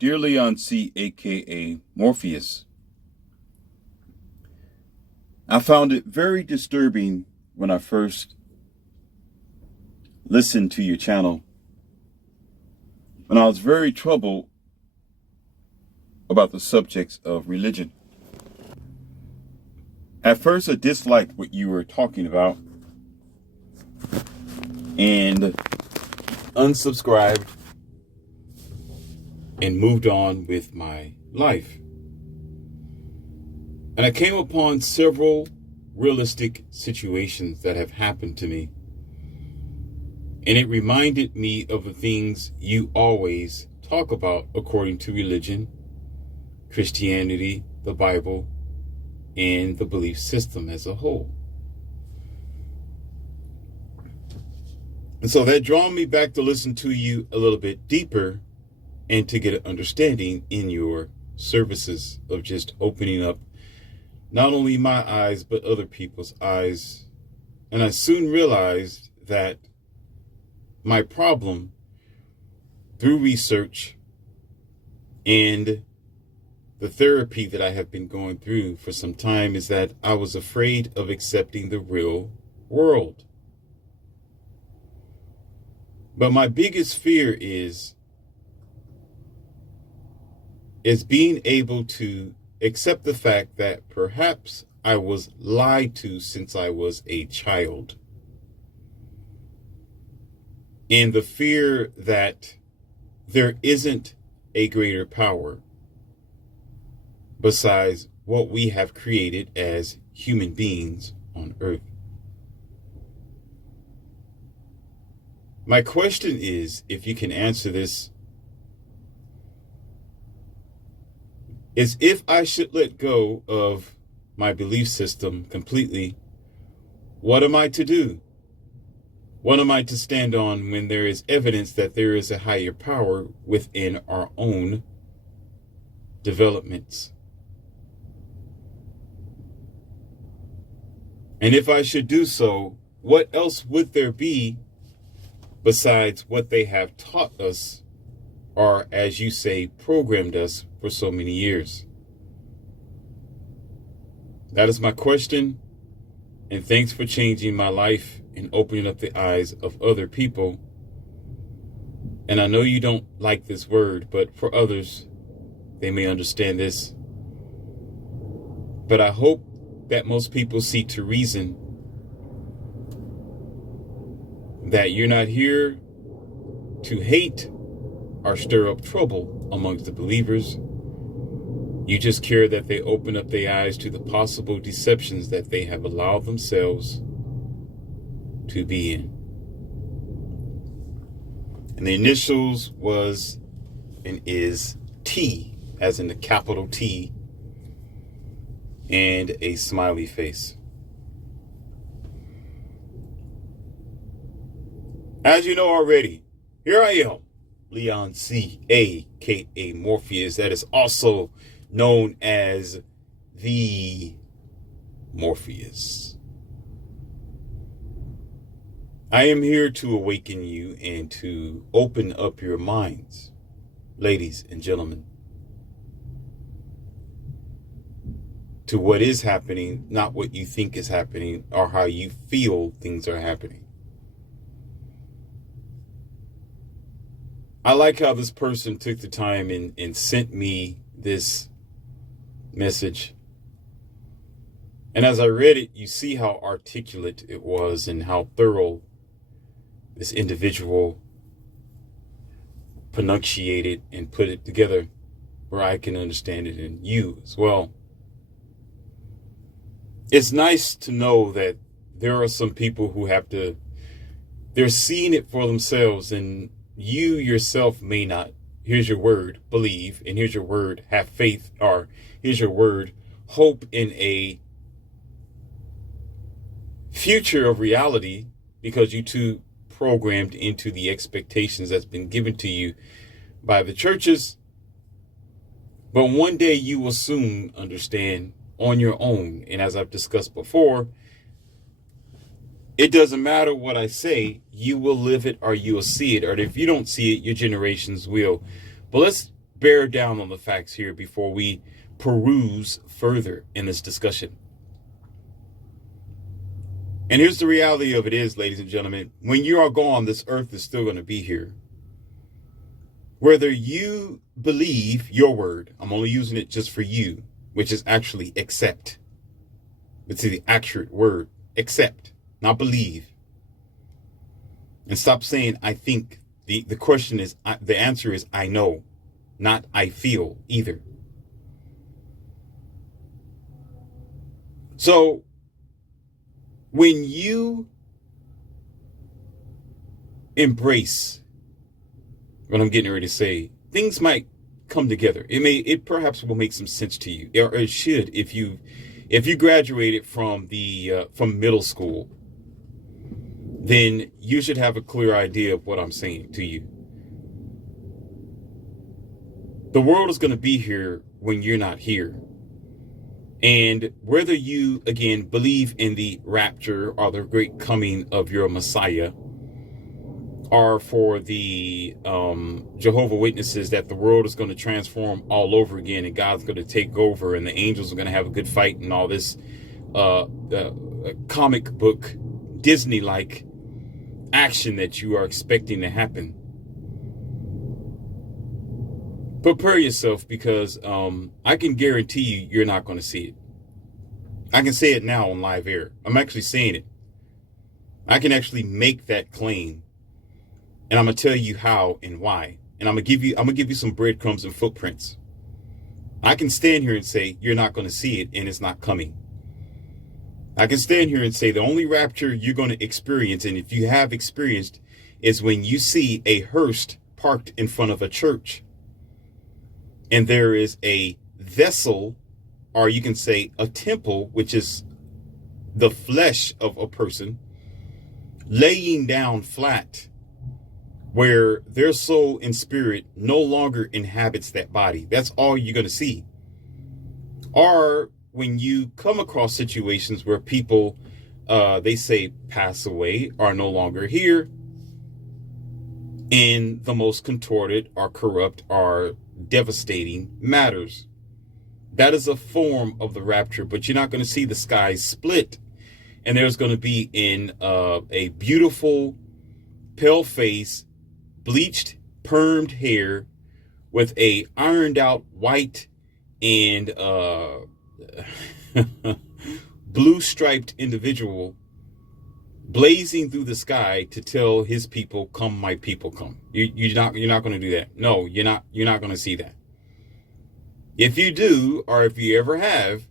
Dear Leon C., aka Morpheus, I found it very disturbing when I first listened to your channel, and I was very troubled about the subjects of religion. At first, I disliked what you were talking about and unsubscribed and moved on with my life. And I came upon several realistic situations that have happened to me. And it reminded me of the things you always talk about according to religion, Christianity, the Bible, and the belief system as a whole. And so that drew me back to listen to you a little bit deeper and to get an understanding in your services of just opening up not only my eyes, but other people's eyes. And I soon realized that my problem through research and the therapy that I have been going through for some time is that I was afraid of accepting the real world. But my biggest fear is being able to accept the fact that perhaps I was lied to since I was a child. And the fear that there isn't a greater power besides what we have created as human beings on earth. My question is, if you can answer this, is if I should let go of my belief system completely, what am I to do? What am I to stand on when there is evidence that there is a higher power within our own developments? And if I should do so, what else would there be besides what they have taught us, or, as you say, programmed us for so many years? That is my question, and thanks for changing my life and opening up the eyes of other people. And I know you don't like this word, but for others, they may understand this. But I hope that most people see to reason that you're not here to hate or stir up trouble amongst the believers. You just care that they open up their eyes to the possible deceptions that they have allowed themselves to be in. And the initials was and is T, as in the capital T, and a smiley face. As you know already, here I am, Leon C., aka Morpheus, that is also known as the Morpheus. I am here to awaken you and to open up your minds, ladies and gentlemen, to what is happening, not what you think is happening or how you feel things are happening. I like how this person took the time and sent me this message. And as I read it, you see how articulate it was and how thorough this individual pronunciated and put it together where I can understand it, and you as well. It's nice to know that there are some people who they're seeing it for themselves, and you yourself may not. Here's your word, believe, and here's your word, have faith, or here's your word, hope in a future of reality, because you too programmed into the expectations that's been given to you by the churches. But one day you will soon understand on your own. And as I've discussed before, it doesn't matter what I say, you will live it or you will see it. Or if you don't see it, your generations will. But let's bear down on the facts here before we peruse further in this discussion. And here's the reality of it is, ladies and gentlemen, when you are gone, this earth is still going to be here. Whether you believe your word, I'm only using it just for you, which is actually accept. It's the accurate word, accept, not believe. And stop saying, I think. The question is, the answer is, I know, not I feel either. So when you embrace what I'm getting ready to say, things might come together. It perhaps will make some sense to you, or it should if you graduated from middle school. Then you should have a clear idea of what I'm saying to you. The world is going to be here when you're not here. And whether you, again, believe in the rapture or the great coming of your Messiah, or for the Jehovah Witnesses that the world is going to transform all over again and God's going to take over and the angels are going to have a good fight and all this comic book, Disney-like action that you are expecting to happen. Prepare yourself, because I can guarantee you're not going to see it. I can say it now on live air. I'm actually saying it. I can actually make that claim, and I'm gonna tell you how and why. And I'm gonna give you some breadcrumbs and footprints. I can stand here and say you're not going to see it, and it's not coming. I can stand here and say the only rapture you're going to experience, and if you have experienced, is when you see a hearse parked in front of a church. And there is a vessel, or you can say a temple, which is the flesh of a person, laying down flat, where their soul and spirit no longer inhabits that body. That's all you're going to see. Or when you come across situations where people, they say, pass away, are no longer here, in the most contorted or corrupt or devastating matters. That is a form of the rapture, but you're not going to see the skies split. And there's going to be in a beautiful, pale face, bleached, permed hair with a ironed out white and blue striped individual blazing through the sky to tell his people, come my people, come. You're not going to do that. No, you're not going to see that. If you do, or if you ever have,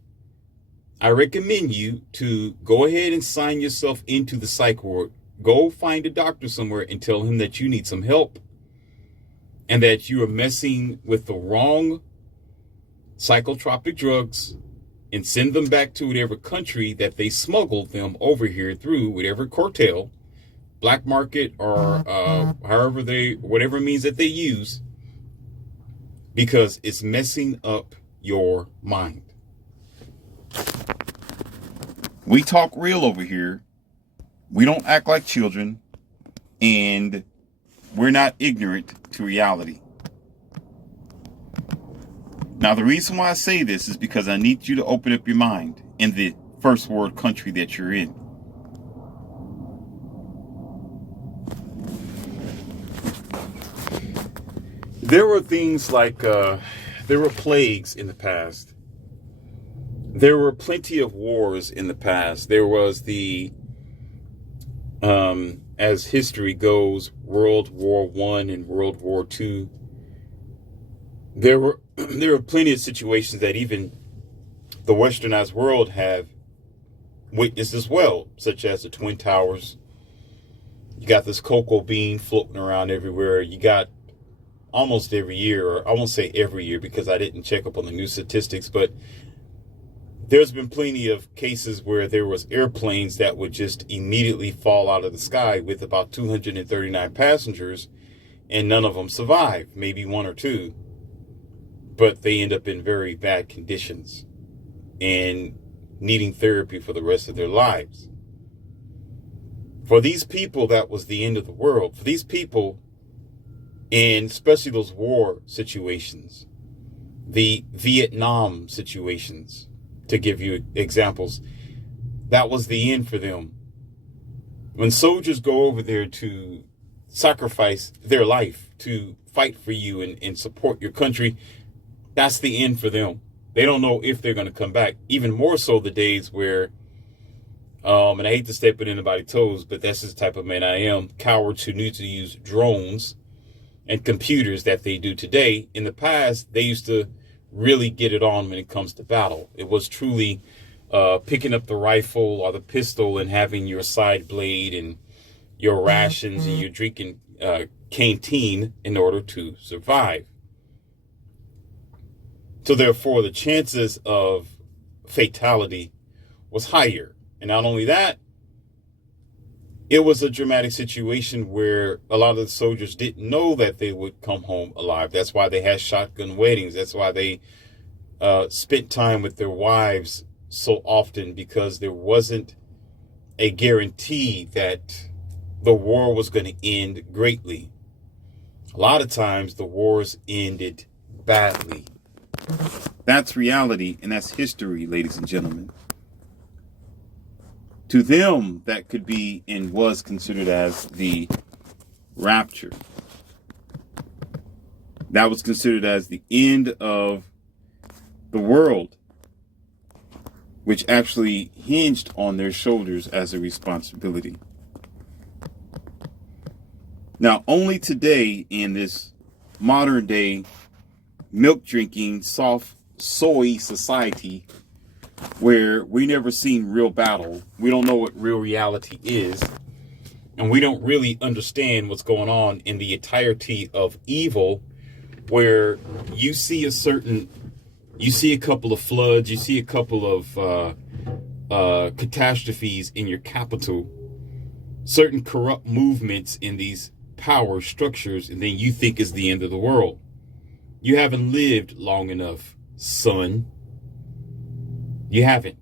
I recommend you to go ahead and sign yourself into the psych ward. Go find a doctor somewhere and tell him that you need some help and that you are messing with the wrong psychotropic drugs, and send them back to whatever country that they smuggled them over here through, whatever cartel, black market, or whatever means that they use, because it's messing up your mind. We talk real over here. We don't act like children, and we're not ignorant to reality. Now, the reason why I say this is because I need you to open up your mind in the first world country that you're in. There were things like, there were plagues in the past. There were plenty of wars in the past. There was the, as history goes, World War I and World War II. There were plenty of situations that even the westernized world have witnessed as well, such as the Twin Towers. You got this cocoa bean floating around everywhere. You got almost every year, or I won't say every year because I didn't check up on the new statistics, but there's been plenty of cases where there was airplanes that would just immediately fall out of the sky with about 239 passengers, and none of them survived, maybe one or two. But they end up in very bad conditions and needing therapy for the rest of their lives. For these people, that was the end of the world. For these people, And especially those war situations, the Vietnam situations, to give you examples, that was the end for them. When soldiers go over there to sacrifice their life to fight for you and support your country, that's the end for them. They don't know if they're going to come back. Even more so the days where, and I hate to step on anybody's toes, but that's the type of man I am, cowards who need to use drones and computers that they do today. In the past, they used to really get it on when it comes to battle. It was truly picking up the rifle or the pistol and having your side blade and your rations and your drinking canteen in order to survive. So therefore, the chances of fatality was higher. And not only that, it was a dramatic situation where a lot of the soldiers didn't know that they would come home alive. That's why they had shotgun weddings. That's why they spent time with their wives so often, because there wasn't a guarantee that the war was going to end greatly. A lot of times the wars ended badly. That's reality, and that's history, ladies and gentlemen. To them, that could be and was considered as the rapture. That was considered as the end of the world, which actually hinged on their shoulders as a responsibility. Now, only today in this modern day milk drinking, soft soy society, where we never seen real battle, we don't know what real reality is, and we don't really understand what's going on in the entirety of evil, where you see a couple of floods, you see a couple of catastrophes in your capital, certain corrupt movements in these power structures, and then you think is the end of the world. You haven't lived long enough, son. You haven't.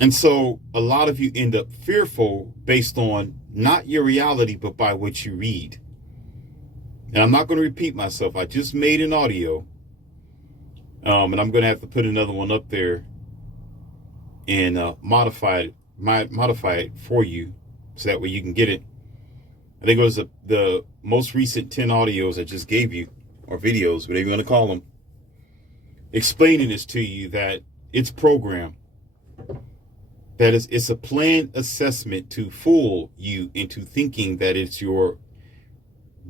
And so a lot of you end up fearful based on not your reality, but by what you read. And I'm not going to repeat myself. I just made an audio. And I'm going to have to put another one up there and modify it for you so that way you can get it. I think it was the most recent 10 audios I just gave you, or videos, whatever you want to call them, explaining this to you, that it's programmed. That is, it's a planned assessment to fool you into thinking that it's your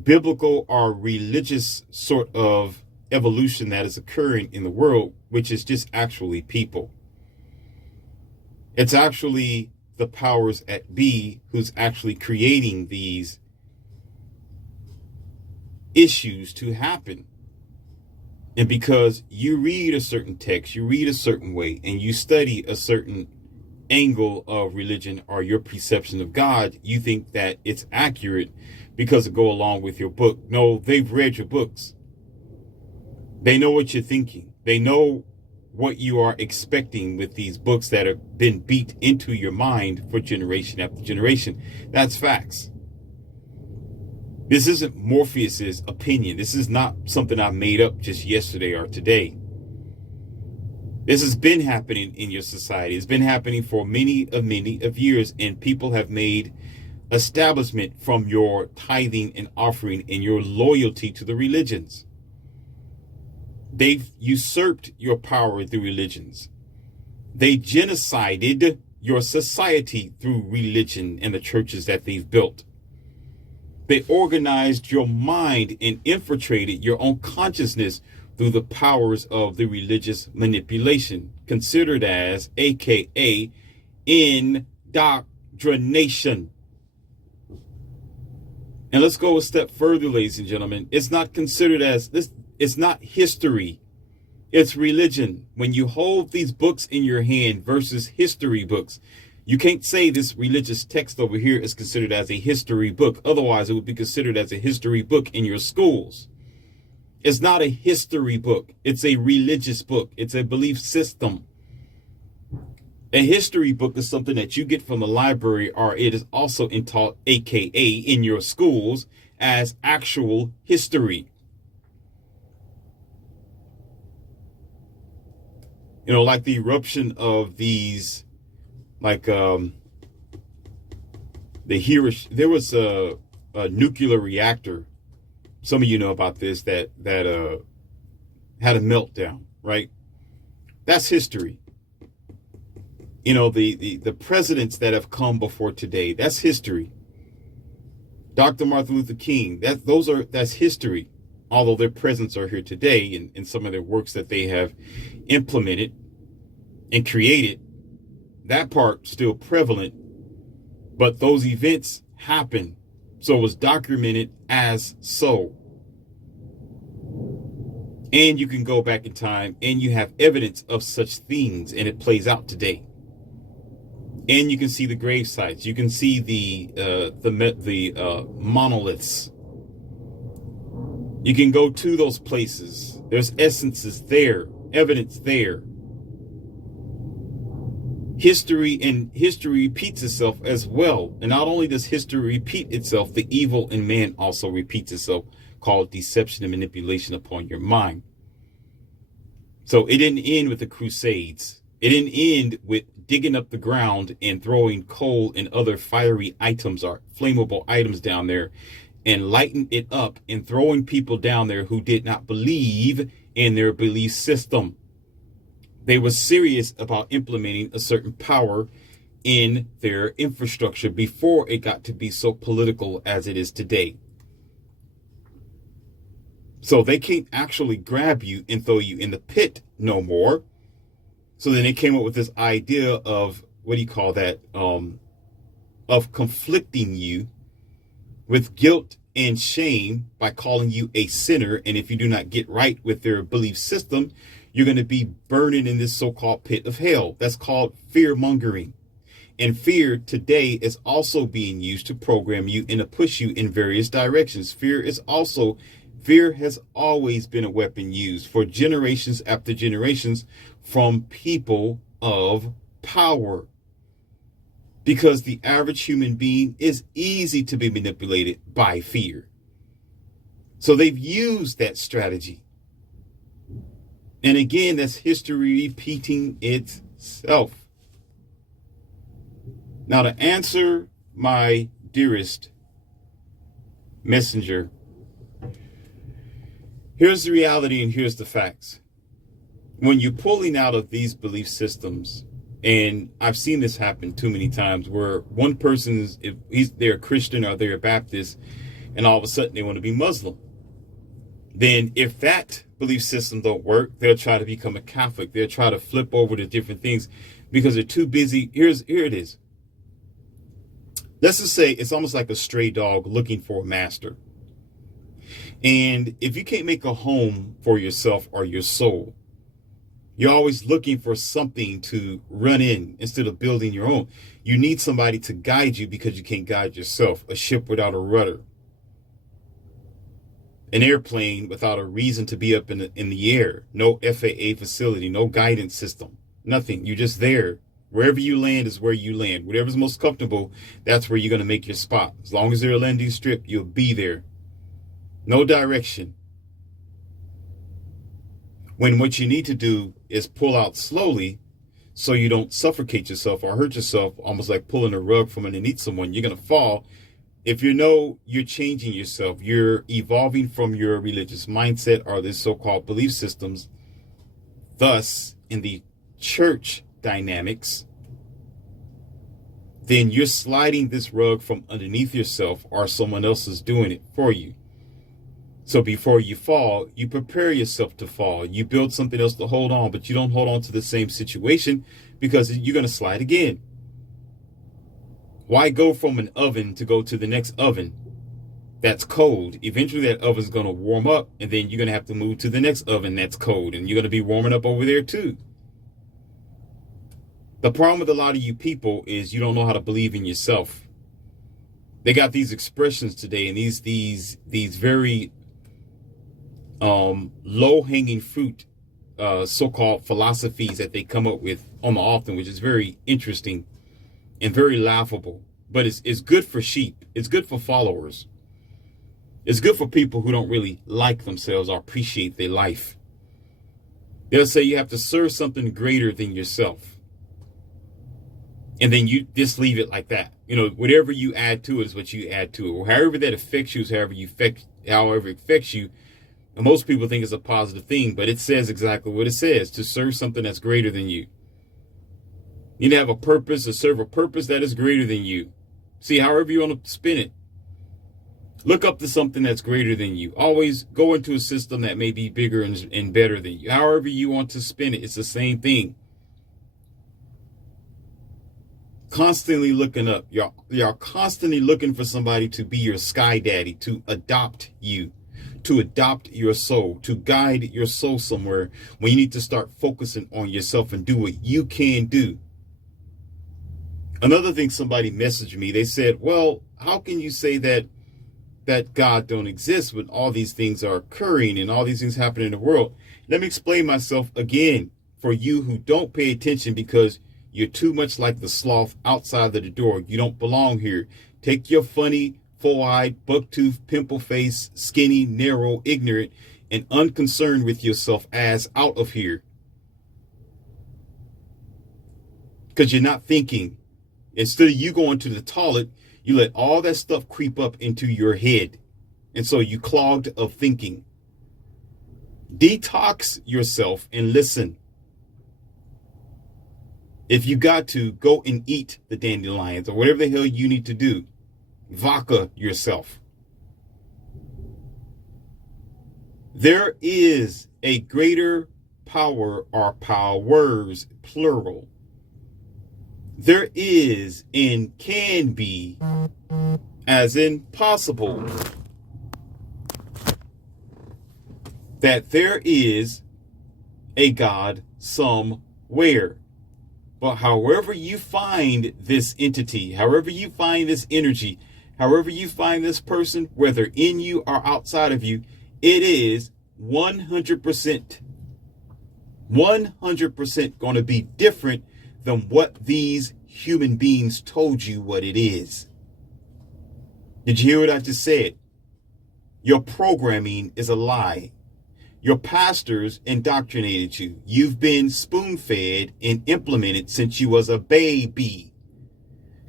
biblical or religious sort of evolution that is occurring in the world, which is just actually people. It's actually the powers at be who's actually creating these issues to happen. And because you read a certain text, you read a certain way, and you study a certain angle of religion or your perception of God, you think that it's accurate because it go along with your book. No, they've read your books. They know what you're thinking. They know what you are expecting with these books that have been beat into your mind for generation after generation. That's facts. This isn't Morpheus's opinion. This is not something I made up just yesterday or today. This has been happening in your society. It's been happening for many of years, and people have made establishment from your tithing and offering and your loyalty to the religions. They've usurped your power through religions. They genocided your society through religion and the churches that they've built. They organized your mind and infiltrated your own consciousness through the powers of the religious manipulation, considered as AKA indoctrination. And let's go a step further, ladies and gentlemen. It's not considered as this. It's not history. It's religion. When you hold these books in your hand versus history books, you can't say this religious text over here is considered as a history book. Otherwise, it would be considered as a history book in your schools. It's not a history book. It's a religious book. It's a belief system. A history book is something that you get from the library, or it is also taught, aka in your schools, as actual history. You know, like the eruption of these, like there was a nuclear reactor. Some of you know about this, that had a meltdown, right? That's history. You know, the presidents that have come before today, that's history. Dr. Martin Luther King, that's history. Although their presence are here today in some of their works that they have implemented and created, that part still prevalent, but those events happen, so it was documented as so. And you can go back in time and you have evidence of such things, and it plays out today. And you can see the grave sites. You can see the monoliths. You can go to those places. There's essences there, evidence there. History repeats itself as well. And not only does history repeat itself, the evil in man also repeats itself, called deception and manipulation upon your mind. So it didn't end with the Crusades. It didn't end with digging up the ground and throwing coal and other fiery items or flammable items down there and lighting it up and throwing people down there who did not believe in their belief system. They were serious about implementing a certain power in their infrastructure before it got to be so political as it is today. So they can't actually grab you and throw you in the pit no more. So then they came up with this idea of, what do you call that? Of conflicting you with guilt and shame by calling you a sinner. And if you do not get right with their belief system, you're going to be burning in this so-called pit of hell. That's called fear mongering. And fear today is also being used to program you and to push you in various directions. Fear has always been a weapon used for generations after generations from people of power. Because the average human being is easy to be manipulated by fear. So they've used that strategy. And again, that's history repeating itself. Now, to answer my dearest messenger, here's the reality and here's the facts. When you're pulling out of these belief systems, and I've seen this happen too many times, where one person they're a Christian or they're a Baptist, and all of a sudden they want to be Muslim. Then if that belief system don't work, they'll try to become a Catholic. They'll try to flip over to different things because they're too busy. Here it is. Let's just say it's almost like a stray dog looking for a master. And if you can't make a home for yourself or your soul, you're always looking for something to run in instead of building your own. You need somebody to guide you because you can't guide yourself. A ship without a rudder. An airplane without a reason to be up in the air. No FAA facility, no guidance system, nothing. You're just there. Wherever you land is where you land. Whatever's most comfortable, that's where you're going to make your spot. As long as there's a landing strip, you'll be there. No direction. When what you need to do is pull out slowly so you don't suffocate yourself or hurt yourself, almost like pulling a rug from underneath someone. You're going to fall. If you know you're changing yourself, you're evolving from your religious mindset or this so-called belief systems, thus in the church dynamics, then you're sliding this rug from underneath yourself or someone else is doing it for you. So before you fall, you prepare yourself to fall. You build something else to hold on, but you don't hold on to the same situation because you're going to slide again. Why go from an oven to go to the next oven that's cold? Eventually that oven's going to warm up, and then you're going to have to move to the next oven that's cold, and you're going to be warming up over there too. The problem with a lot of you people is you don't know how to believe in yourself. They got these expressions today and these very low-hanging fruit so-called philosophies that they come up with on the often, which is very interesting and very laughable. But it's good for sheep. It's good for followers. It's good for people who don't really like themselves or appreciate their life. They'll say you have to serve something greater than yourself. And then you just leave it like that. You know, whatever you add to it is what you add to it. Or however that affects you is however it affects you. And most people think it's a positive thing, but it says exactly what it says, to serve something that's greater than you. You need to have a purpose, to serve a purpose that is greater than you. See, however you want to spin it. Look up to something that's greater than you. Always go into a system that may be bigger and better than you. However you want to spin it, it's the same thing. Constantly looking up. You're constantly looking for somebody to be your sky daddy, to adopt you, to adopt your soul, to guide your soul somewhere when you need to start focusing on yourself and do what you can do. Another thing, somebody messaged me. They said, well, how can you say that God don't exist when all these things are occurring and all these things happen in the world? Let me explain myself again for you who don't pay attention because you're too much like the sloth outside of the door. You don't belong here. Take your funny, four-eyed, buck-toothed, pimple-faced, skinny, narrow, ignorant, and unconcerned with yourself ass out of here. Because you're not thinking. Instead of you going to the toilet, you let all that stuff creep up into your head. And so you clogged of thinking. Detox yourself and listen. If you got to, go and eat the dandelions or whatever the hell you need to do. Vodka yourself. There is a greater power or powers, plural. There is and can be, as in possible, that there is a God somewhere. But however you find this entity, however you find this energy, however you find this person, whether in you or outside of you, it is 100% going to be different than what these human beings told you what it is. Did you hear what I just said? Your programming is a lie. Your pastors indoctrinated you. You've been spoon-fed and implemented since you was a baby.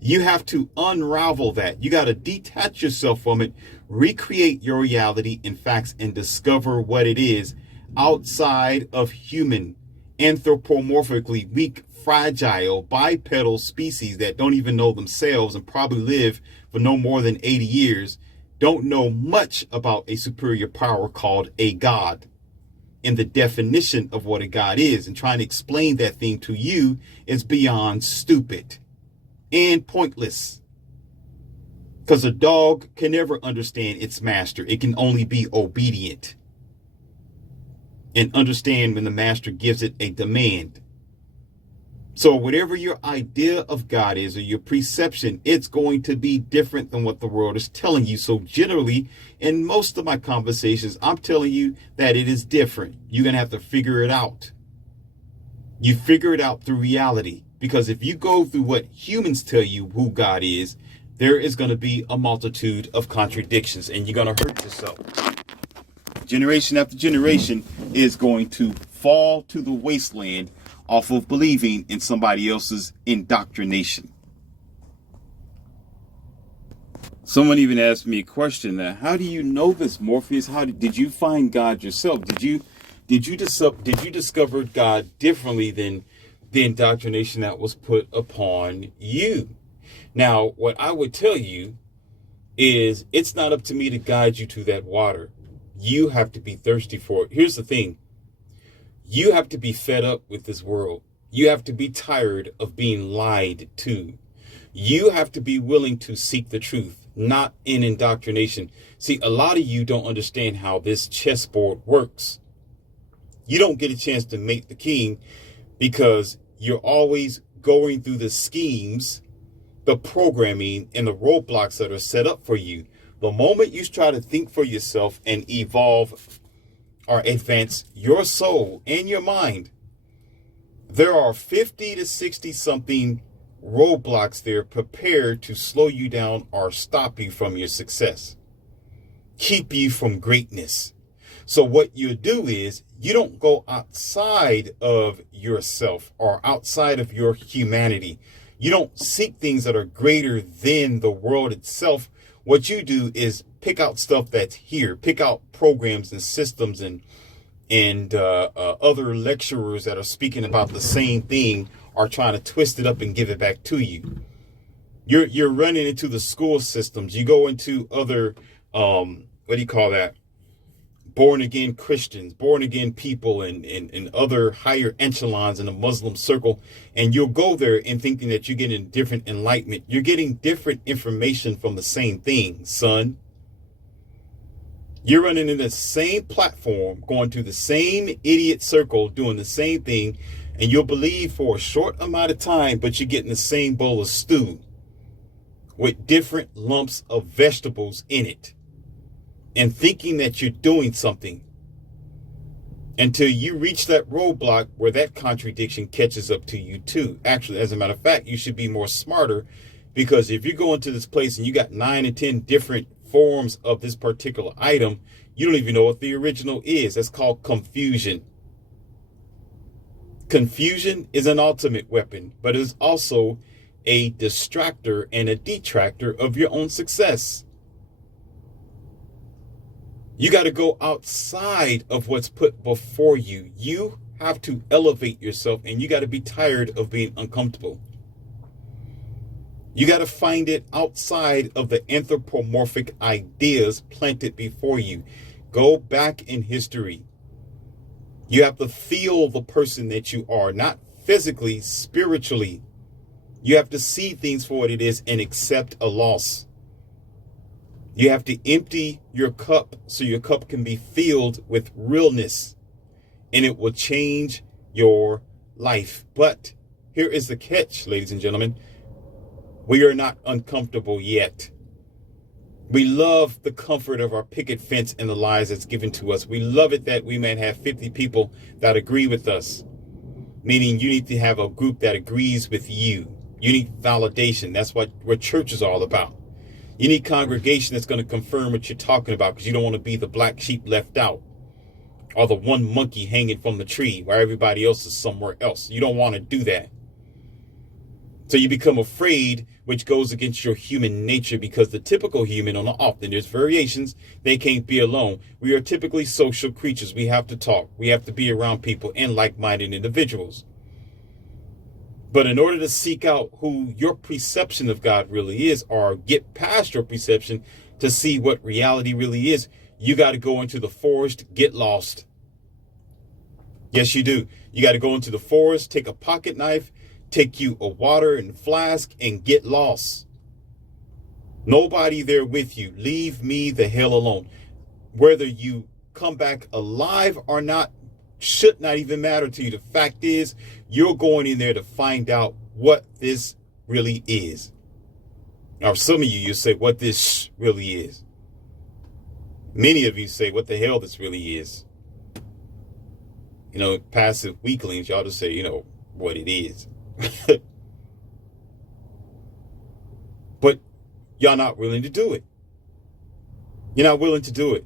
You have to unravel that. You got to detach yourself from it, recreate your reality and facts, and discover what it is outside of human, anthropomorphically weak, fragile, bipedal species that don't even know themselves and probably live for no more than 80 years, don't know much about a superior power called a God. And the definition of what a God is, and trying to explain that thing to you is beyond stupid and pointless. Because a dog can never understand its master. It can only be obedient and understand when the master gives it a demand. So whatever your idea of God is or your perception, it's going to be different than what the world is telling you. So generally, in most of my conversations, I'm telling you that it is different. You're going to have to figure it out. You figure it out through reality. Because if you go through what humans tell you who God is, there is going to be a multitude of contradictions and you're going to hurt yourself. Generation after generation is going to fall to the wasteland off of believing in somebody else's indoctrination. Someone even asked me a question that, how do you know this, Morpheus? Did you find God yourself? Did you discover God differently than the indoctrination that was put upon you? Now, what I would tell you is it's not up to me to guide you to that water. You have to be thirsty for it. Here's the thing. You have to be fed up with this world. You have to be tired of being lied to. You have to be willing to seek the truth, not in indoctrination. See, a lot of you don't understand how this chessboard works. You don't get a chance to make the king because you're always going through the schemes, the programming, and the roadblocks that are set up for you. The moment you try to think for yourself and evolve or advance your soul and your mind, there are 50 to 60 something roadblocks there prepared to slow you down or stop you from your success, keep you from greatness. So what you do is you don't go outside of yourself or outside of your humanity. You don't seek things that are greater than the world itself. What you do is pick out stuff that's here, pick out programs and systems and other lecturers that are speaking about the same thing are trying to twist it up and give it back to you. You're running into the school systems. You go into other, born again Christians, born again people and other higher echelons in the Muslim circle. And you'll go there and thinking that you're getting different enlightenment. You're getting different information from the same thing, son. You're running in the same platform, going to the same idiot circle, doing the same thing, and you'll believe for a short amount of time, but you're getting the same bowl of stew with different lumps of vegetables in it and thinking that you're doing something until you reach that roadblock where that contradiction catches up to you too. Actually, as a matter of fact, you should be more smarter, because if you go into this place and you got 9 or 10 different forms of this particular item, you don't even know what the original is. That's called confusion. Confusion is an ultimate weapon, but it is also a distractor and a detractor of your own success. You got to go outside of what's put before you. You have to elevate yourself, and you got to be tired of being uncomfortable. You got to find it outside of the anthropomorphic ideas planted before you. Go back in history. You have to feel the person that you are, not physically, spiritually. You have to see things for what it is and accept a loss. You have to empty your cup so your cup can be filled with realness, and it will change your life. But here is the catch, ladies and gentlemen. We are not uncomfortable yet. We love the comfort of our picket fence and the lies that's given to us. We love it that we might have 50 people that agree with us, meaning you need to have a group that agrees with you. You need validation. That's what church is all about. You need congregation that's going to confirm what you're talking about, because you don't want to be the black sheep left out or the one monkey hanging from the tree while everybody else is somewhere else. You don't want to do that. So you become afraid, which goes against your human nature, because the typical human, on the often, there's variations, they can't be alone. We are typically social creatures. We have to talk. We have to be around people and like-minded individuals. But in order to seek out who your perception of God really is, or get past your perception to see what reality really is, you got to go into the forest, get lost. Yes, you do. You got to go into the forest, take a pocket knife, take you a water and flask, and get lost. Nobody there with you. Leave me the hell alone. Whether you come back alive or not should not even matter to you. The fact is, you're going in there to find out what this really is. Or some of you say what this really is. Many of you say what the hell this really is. Passive weaklings, y'all just say, what it is. But y'all not willing to do it. You're not willing to do it.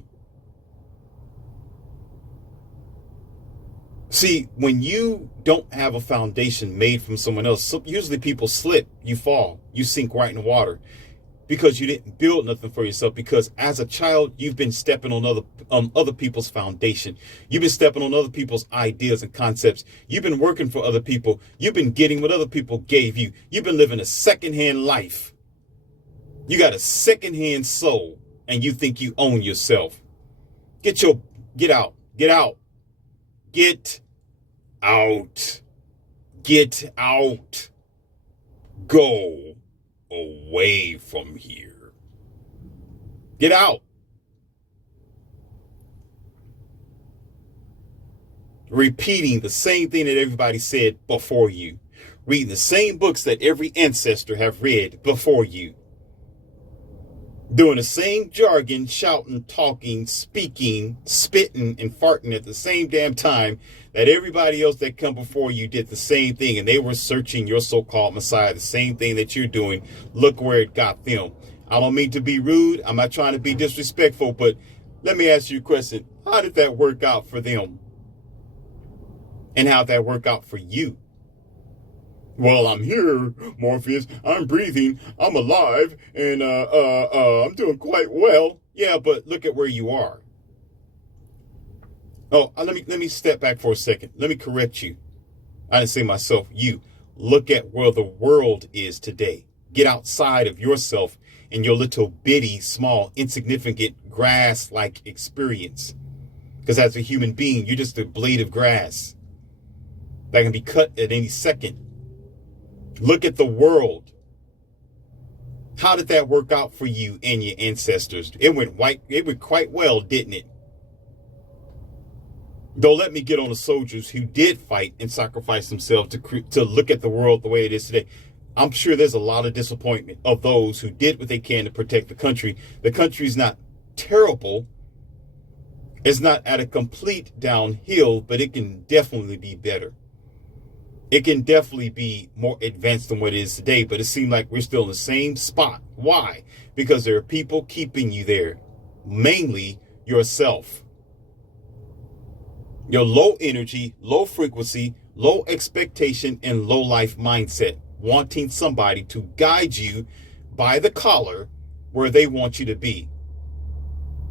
See, when you don't have a foundation made from someone else, usually people slip, you fall, you sink right in the water, because you didn't build nothing for yourself. Because as a child, you've been stepping on other people's foundation. You've been stepping on other people's ideas and concepts. You've been working for other people. You've been getting what other people gave you. You've been living a secondhand life. You got a secondhand soul, and you think you own yourself. Get out. Get out. Get out. Go away from here. Get out. Repeating the same thing that everybody said before you. Reading the same books that every ancestor have read before you. doing the same jargon, shouting, talking, speaking, spitting, and farting at the same damn time that everybody else that come before you did the same thing, and they were searching your so-called Messiah, the same thing that you're doing. Look where it got them. I don't mean to be rude. I'm not trying to be disrespectful, but let me ask you a question. How did that work out for them? And how'd that work out for you? Well, I'm here, Morpheus. I'm breathing. I'm alive, and I'm doing quite well. Yeah, but look at where you are. Oh, let me step back for a second. Let me correct you. I didn't say myself. You look at where the world is today. Get outside of yourself and your little bitty, small, insignificant grass-like experience. Because as a human being, you're just a blade of grass that can be cut at any second. Look at the world. How did that work out for you and your ancestors? It went quite well, didn't it? Don't let me get on the soldiers who did fight and sacrifice themselves to look at the world the way it is today. I'm sure there's a lot of disappointment of those who did what they can to protect the country. The country's not terrible. It's not at a complete downhill, but it can definitely be better. It can definitely be more advanced than what it is today, but it seems like we're still in the same spot. Why? Because there are people keeping you there, mainly yourself. Your low energy, low frequency, low expectation, and low life mindset, wanting somebody to guide you by the collar where they want you to be.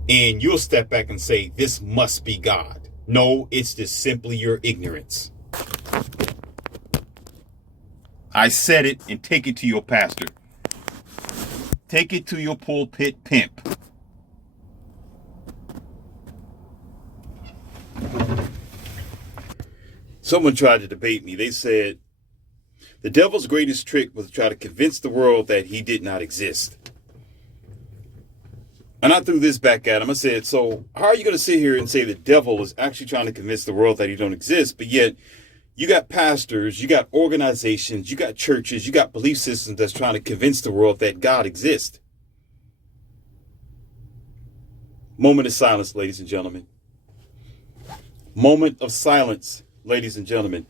And you'll step back and say, this must be God. No, it's just simply your ignorance. I said it, and take it to your pastor. Take it to your pulpit pimp. Someone tried to debate me. They said, the devil's greatest trick was to try to convince the world that he did not exist. And I threw this back at him. I said, so how are you going to sit here and say the devil is actually trying to convince the world that he don't exist, but yet you got pastors, you got organizations, you got churches, you got belief systems that's trying to convince the world that God exists? Moment of silence, ladies and gentlemen. Moment of silence, ladies and gentlemen.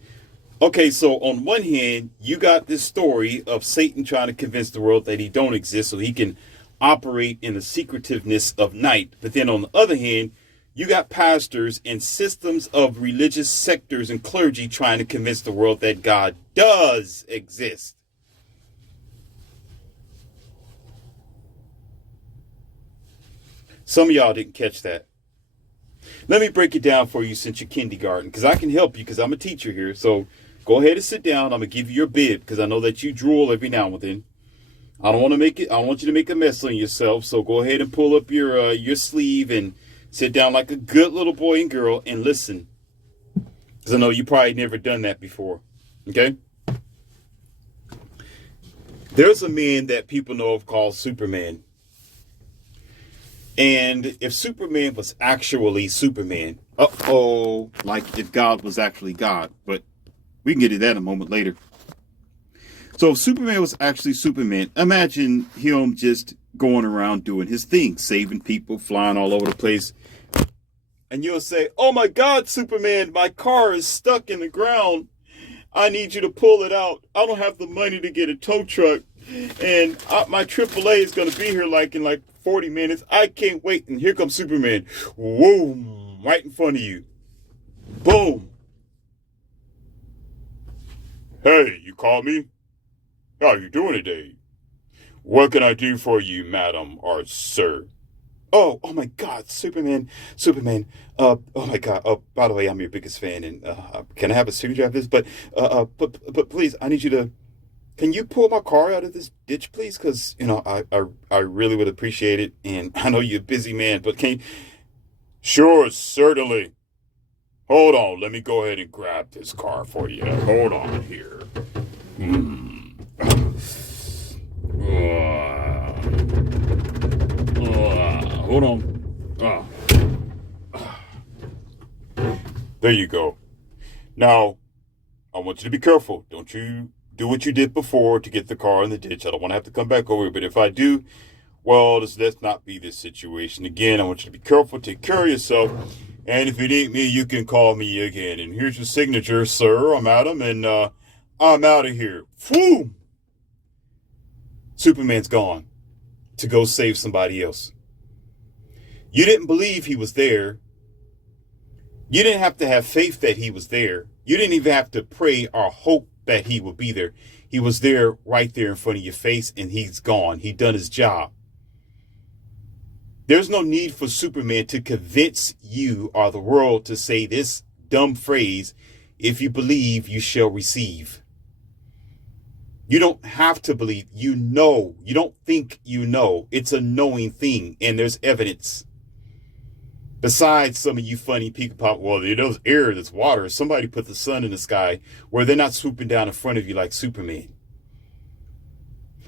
Okay, so on one hand, you got this story of Satan trying to convince the world that he don't exist so he can operate in the secretiveness of night. But then on the other hand, you got pastors and systems of religious sectors and clergy trying to convince the world that God does exist. Some of y'all didn't catch that. Let me break it down for you since you're kindergarten, because I can help you because I'm a teacher here. So go ahead and sit down. I'm going to give you your bib because I know that you drool every now and then. I don't want you to make a mess on yourself. So go ahead and pull up your sleeve and sit down like a good little boy and girl and listen. Because I know you probably never done that before. Okay? There's a man that people know of called Superman. And if Superman was actually Superman, like if God was actually God, but we can get to that a moment later. So if Superman was actually Superman, imagine him just going around doing his thing, saving people, flying all over the place. And you'll say, oh my God, Superman, my car is stuck in the ground. I need you to pull it out. I don't have the money to get a tow truck. And my AAA is going to be here in 40 minutes. I can't wait. And here comes Superman. Whoa, right in front of you. Boom. Hey, you called me? How are you doing today? What can I do for you, madam or sir? Oh my God, Superman. Oh my God. Oh, by the way, I'm your biggest fan, and can I have a signature of this? But please, I need you to. Can you pull my car out of this ditch, please? Because I really would appreciate it, and I know you're a busy man, but can you? Sure, certainly. Hold on, let me go ahead and grab this car for you. Hold on here. Hold on. There you go. Now, I want you to be careful. Don't you do what you did before to get the car in the ditch. I don't want to have to come back over, but if I do, Well, let's not be this situation again. I want you to be careful, take care of yourself. And if you need me, you can call me again. And here's your signature, sir. I'm Adam, and I'm out of here. Whew! Superman's gone to go save somebody else. You didn't believe he was there. You didn't have to have faith that he was there. You didn't even have to pray or hope that he would be there. He was there right there in front of your face, and he's gone. He done his job. There's no need for Superman to convince you or the world to say this dumb phrase, if you believe, you shall receive. You don't have to believe. You know. You don't think you know. It's a knowing thing, and there's evidence. Besides some of you funny people pop, well, there's air, there's water. Somebody put the sun in the sky where they're not swooping down in front of you like Superman.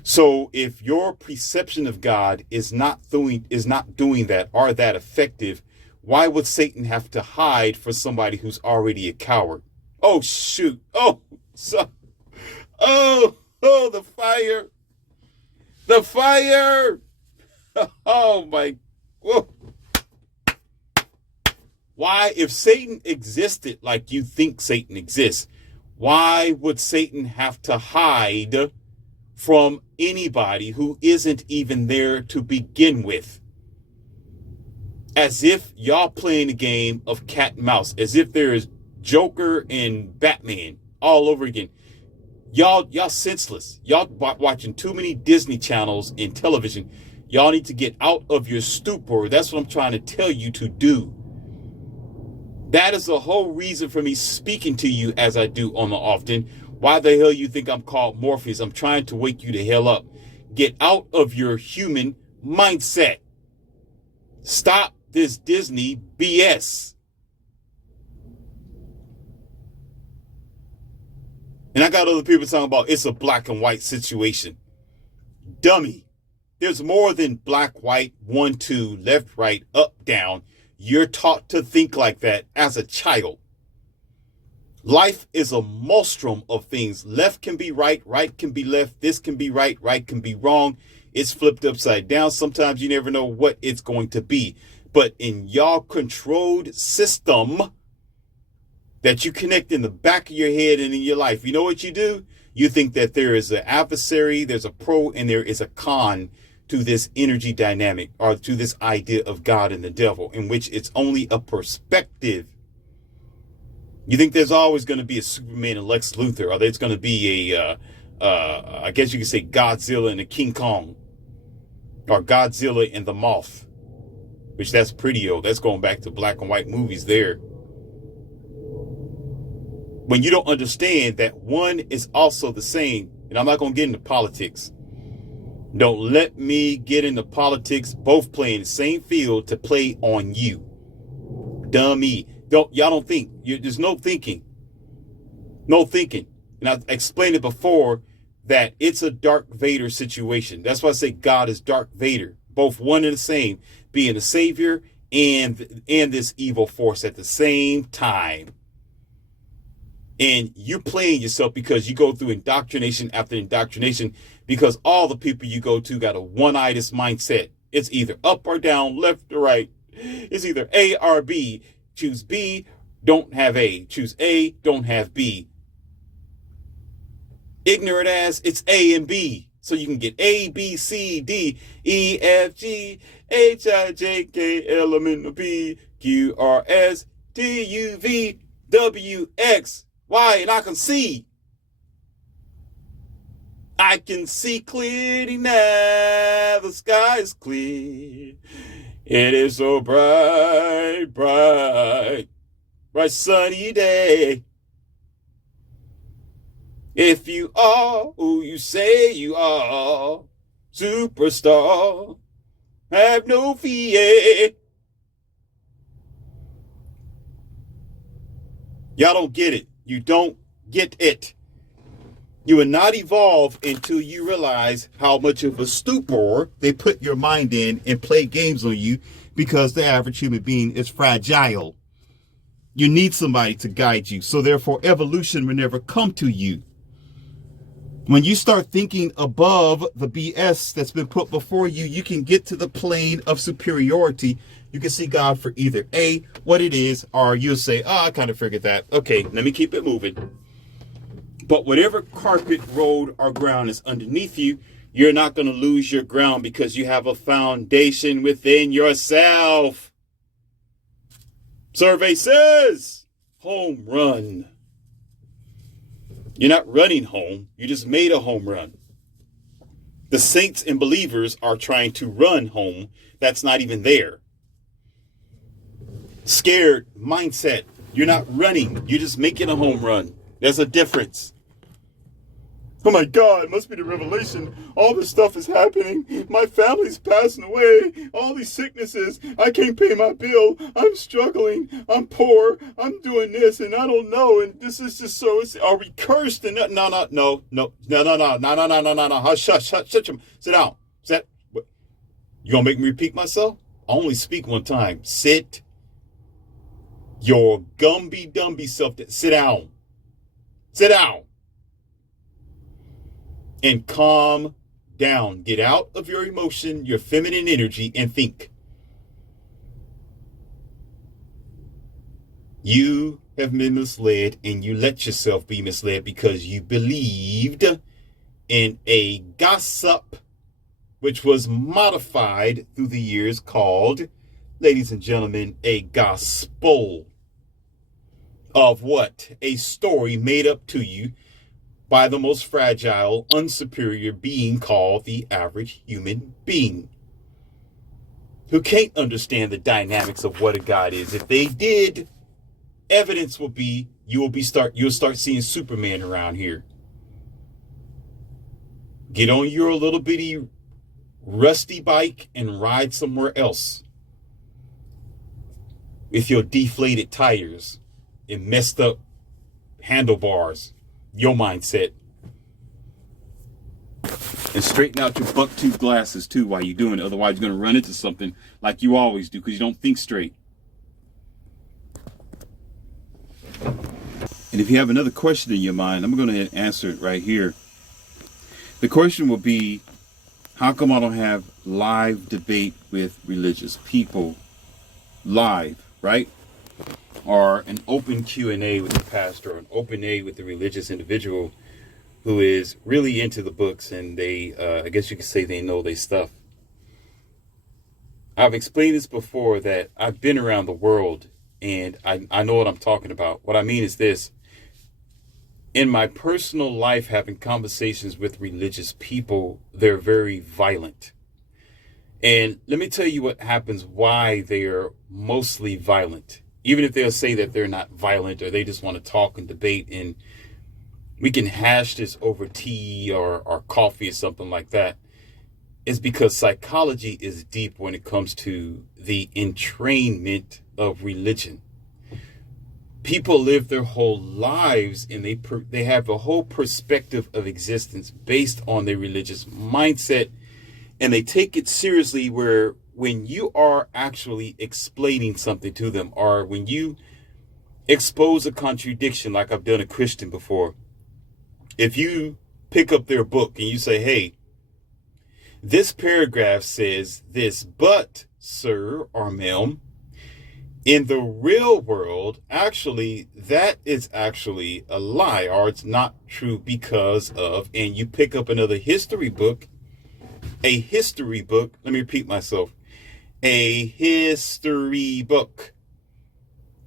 So if your perception of God is not doing that or that effective, why would Satan have to hide for somebody who's already a coward? Oh, shoot. Oh, the fire. The fire. Oh, my. Whoa. Why, if Satan existed like you think Satan exists, why would Satan have to hide from anybody who isn't even there to begin with? As if y'all playing a game of cat and mouse, as if there is Joker and Batman all over again. Y'all senseless. Y'all watching too many Disney channels in television. Y'all need to get out of your stupor. That's what I'm trying to tell you to do. That is the whole reason for me speaking to you as I do on the often. Why the hell you think I'm called Morpheus? I'm trying to wake you the hell up. Get out of your human mindset. Stop this Disney BS. And I got other people talking about it's a black and white situation. Dummy. There's more than black, white, 1, 2, left, right, up, down. You're taught to think like that as a child. Life is a maelstrom of things. Left can be right, right can be left. This can be right, right can be wrong. It's flipped upside down. Sometimes you never know what it's going to be. But in your controlled system that you connect in the back of your head and in your life, you know what you do? You think that there is an adversary, there's a pro, and there is a con to this energy dynamic or to this idea of God and the devil, in which it's only a perspective. You think there's always going to be a Superman and Lex Luthor, or there's going to be I guess you could say Godzilla and a King Kong, or Godzilla and the Moth, which that's pretty old. That's going back to black and white movies there. When you don't understand that one is also the same, and I'm not going to get into politics. Don't let me get into politics, both playing the same field to play on you. Dummy. Y'all don't think. There's no thinking. No thinking. And I explained it before that it's a Darth Vader situation. That's why I say God is Darth Vader. Both one and the same. Being the savior and this evil force at the same time. And you playing yourself because you go through indoctrination after indoctrination, because all the people you go to got a one-itis mindset. It's either up or down, left or right. It's either A or B. Choose B, don't have A. Choose A, don't have B. Ignorant ass, it's A and B. So you can get A, B, C, D, E, F, G, H, I, J, K, L, M, N, O, P, Q, R, S, T, U, V, W, X, Y, and I can see. I can see clearly now. The sky is clear. It is so bright, bright, bright sunny day. If you are who you say you are, superstar, have no fear. Y'all don't get it. You don't get it. You will not evolve until you realize how much of a stupor they put your mind in and play games on you, because the average human being is fragile. You need somebody to guide you. So therefore, evolution will never come to you. When you start thinking above the BS that's been put before you, you can get to the plane of superiority. You can see God for either A, what it is, or you'll say, I kind of figured that. Okay, let me keep it moving. But whatever carpet, road, or ground is underneath you, you're not going to lose your ground because you have a foundation within yourself. Survey says, home run. You're not running home. You just made a home run. The saints and believers are trying to run home. That's not even there. Scared mindset. You're not running. You're just making a home run. There's a difference. Oh my God, it must be the revelation. All this stuff is happening. My family's passing away. All these sicknesses. I can't pay my bill. I'm struggling. I'm poor. I'm doing this and I don't know. And this is just so, are we cursed? And no. Hush. Sit down. You gonna make me repeat myself? I only speak one time. Sit your Gumby self. Sit down. Sit down. And calm down. Get out of your emotion, your feminine energy, and think. You have been misled, and you let yourself be misled because you believed in a gossip, which was modified through the years called, ladies and gentlemen, a gospel of what? A story made up to you by the most fragile, unsuperior being called the average human being, who can't understand the dynamics of what a God is. If they did, evidence will be you'll start seeing Superman around here. Get on your little bitty rusty bike and ride somewhere else with your deflated tires and messed up handlebars. Your mindset. And straighten out your buck-tooth glasses too while you're doing it. Otherwise, you're going to run into something like you always do because you don't think straight. And if you have another question in your mind, I'm going to answer it right here. The question will be, how come I don't have live debate with religious people? Live, right? Or an open Q&A with the pastor, or an open A with the religious individual who is really into the books and they, I guess you could say they know their stuff. I've explained this before that I've been around the world and I know what I'm talking about. What I mean is this. In my personal life, having conversations with religious people, they're very violent. And let me tell you what happens, why they are mostly violent. Even if they'll say that they're not violent or they just want to talk and debate and we can hash this over tea or coffee or something like that, is because psychology is deep when it comes to the entrainment of religion. People live their whole lives and they have a whole perspective of existence based on their religious mindset, and they take it seriously where when you are actually explaining something to them, or when you expose a contradiction, like I've done a Christian before, if you pick up their book and you say, hey, this paragraph says this, but sir or ma'am, in the real world, actually, that is actually a lie, or it's not true because of, and you pick up another history book, let me repeat myself, a history book,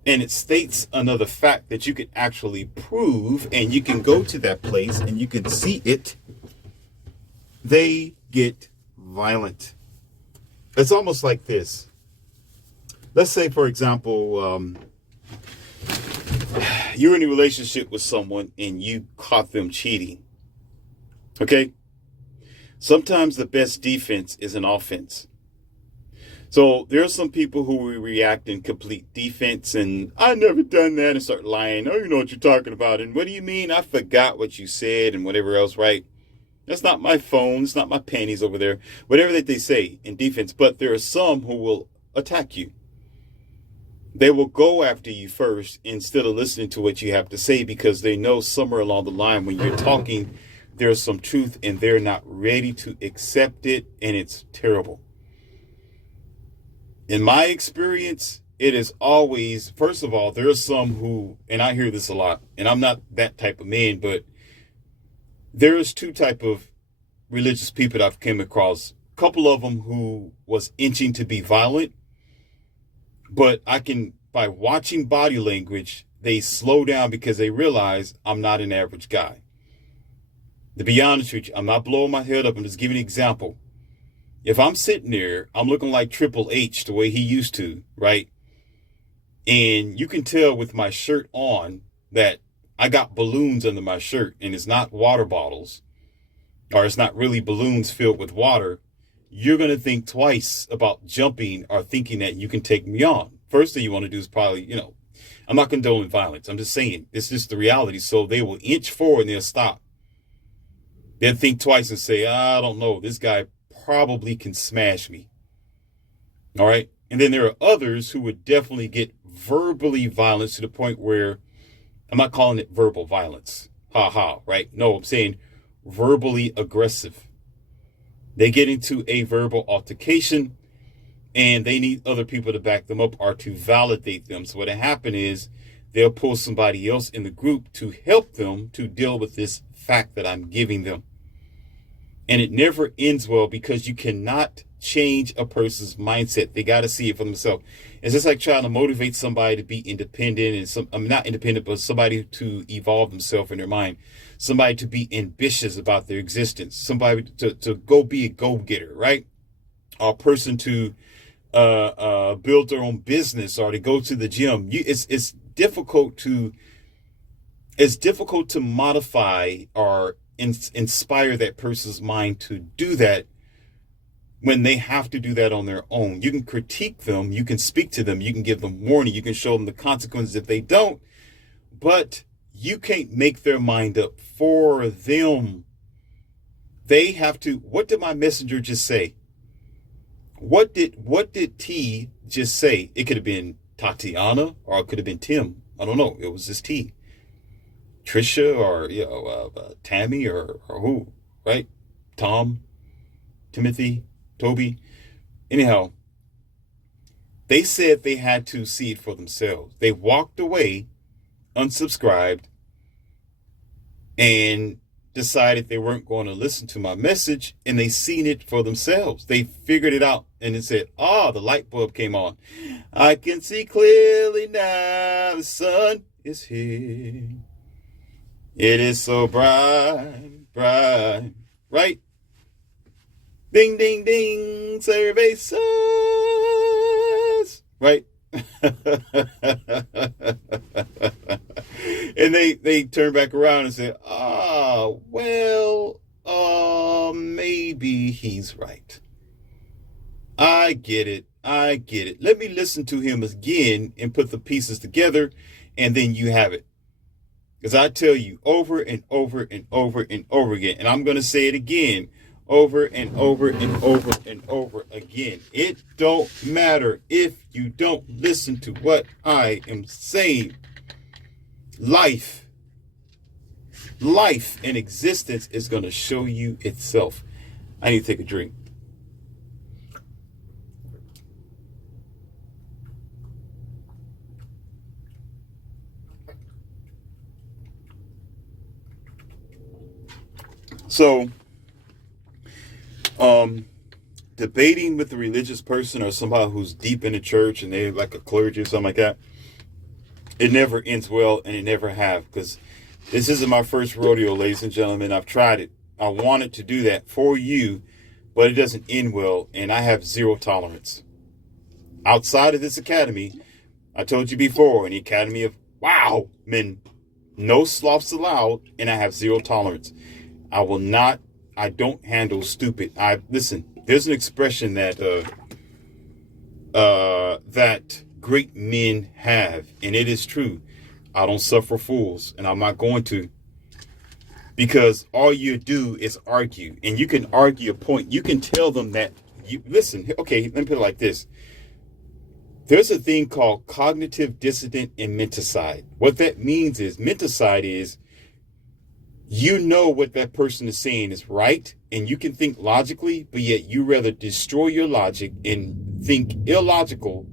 and it states another fact that you can actually prove, and you can go to that place and you can see it, they get violent. It's almost like this. Let's say, for example, you're in a relationship with someone and you caught them cheating. Okay? Sometimes the best defense is an offense. So there are some people who will react in complete defense and I never done that and start lying. Oh, you know what you're talking about. And what do you mean? I forgot what you said and whatever else, right? That's not my phone. It's not my panties over there. Whatever that they say in defense. But there are some who will attack you. They will go after you first instead of listening to what you have to say because they know somewhere along the line when you're talking, there's some truth and they're not ready to accept it, and it's terrible. In my experience, it is always, first of all, there's some who, and I hear this a lot, and I'm not that type of man, but there's two type of religious people that I've come across. A couple of them who was inching to be violent, but by watching body language, they slow down because they realize I'm not an average guy. To be honest with you, I'm not blowing my head up. I'm just giving an example. If I'm sitting there, I'm looking like Triple H the way he used to, right? And you can tell with my shirt on that I got balloons under my shirt, and it's not water bottles, or it's not really balloons filled with water. You're going to think twice about jumping or thinking that you can take me on. First thing you want to do is probably, I'm not condoning violence. I'm just saying it's just the reality. So they will inch forward and they'll stop. They'll think twice and say, I don't know, this guy probably can smash me. All right. And then there are others who would definitely get verbally violent to the point where I'm not calling it verbal violence. Ha ha. Right. No, I'm saying verbally aggressive. They get into a verbal altercation and they need other people to back them up or to validate them. So what happen is they'll pull somebody else in the group to help them to deal with this fact that I'm giving them. And it never ends well because you cannot change a person's mindset. They got to see it for themselves. It's just like trying to motivate somebody to be independent and not independent, but somebody to evolve themselves in their mind, somebody to be ambitious about their existence, somebody to go be a go-getter, right? Or a person to build their own business or to go to the gym. It's difficult to modify or inspire that person's mind to do that when they have to do that on their own. You can critique them, you can speak to them, you can give them warning, you can show them the consequences if they don't, but you can't make their mind up for them. They have to. What did my messenger just say? What did T just say? It could have been Tatiana or it could have been Tim. I don't know. It was just T. Trisha or Tammy or who, right? Tom, Timothy, Toby. Anyhow, they said they had to see it for themselves. They walked away, unsubscribed, and decided they weren't going to listen to my message, and they seen it for themselves. They figured it out, and it said, the light bulb came on. I can see clearly now, the sun is here. It is so bright, bright, right? Ding, ding, ding, survey says, right? And they turn back around and say, maybe he's right. I get it. Let me listen to him again and put the pieces together, and then you have it. Because I tell you over and over and over and over again, and I'm going to say it again, over and over and over and over again. It don't matter if you don't listen to what I am saying. Life and existence is going to show you itself. I need to take a drink. So, debating with a religious person or somebody who's deep in the church and they're like a clergy or something like that, it never ends well, and it never have, because this isn't my first rodeo, ladies and gentlemen. I've tried it. I wanted to do that for you, but it doesn't end well, and I have zero tolerance. Outside of this academy, I told you before, in the Academy of Wow Men, no sloths allowed, and I have zero tolerance. I don't handle stupid. Listen, there's an expression that that great men have, and it is true. I don't suffer fools, and I'm not going to, because all you do is argue, and you can argue a point. You can tell them that listen. Okay, let me put it like this. There's a thing called cognitive dissonance and menticide. What that means is menticide is You know what that person is saying is right, and you can think logically, but yet you rather destroy your logic and think illogical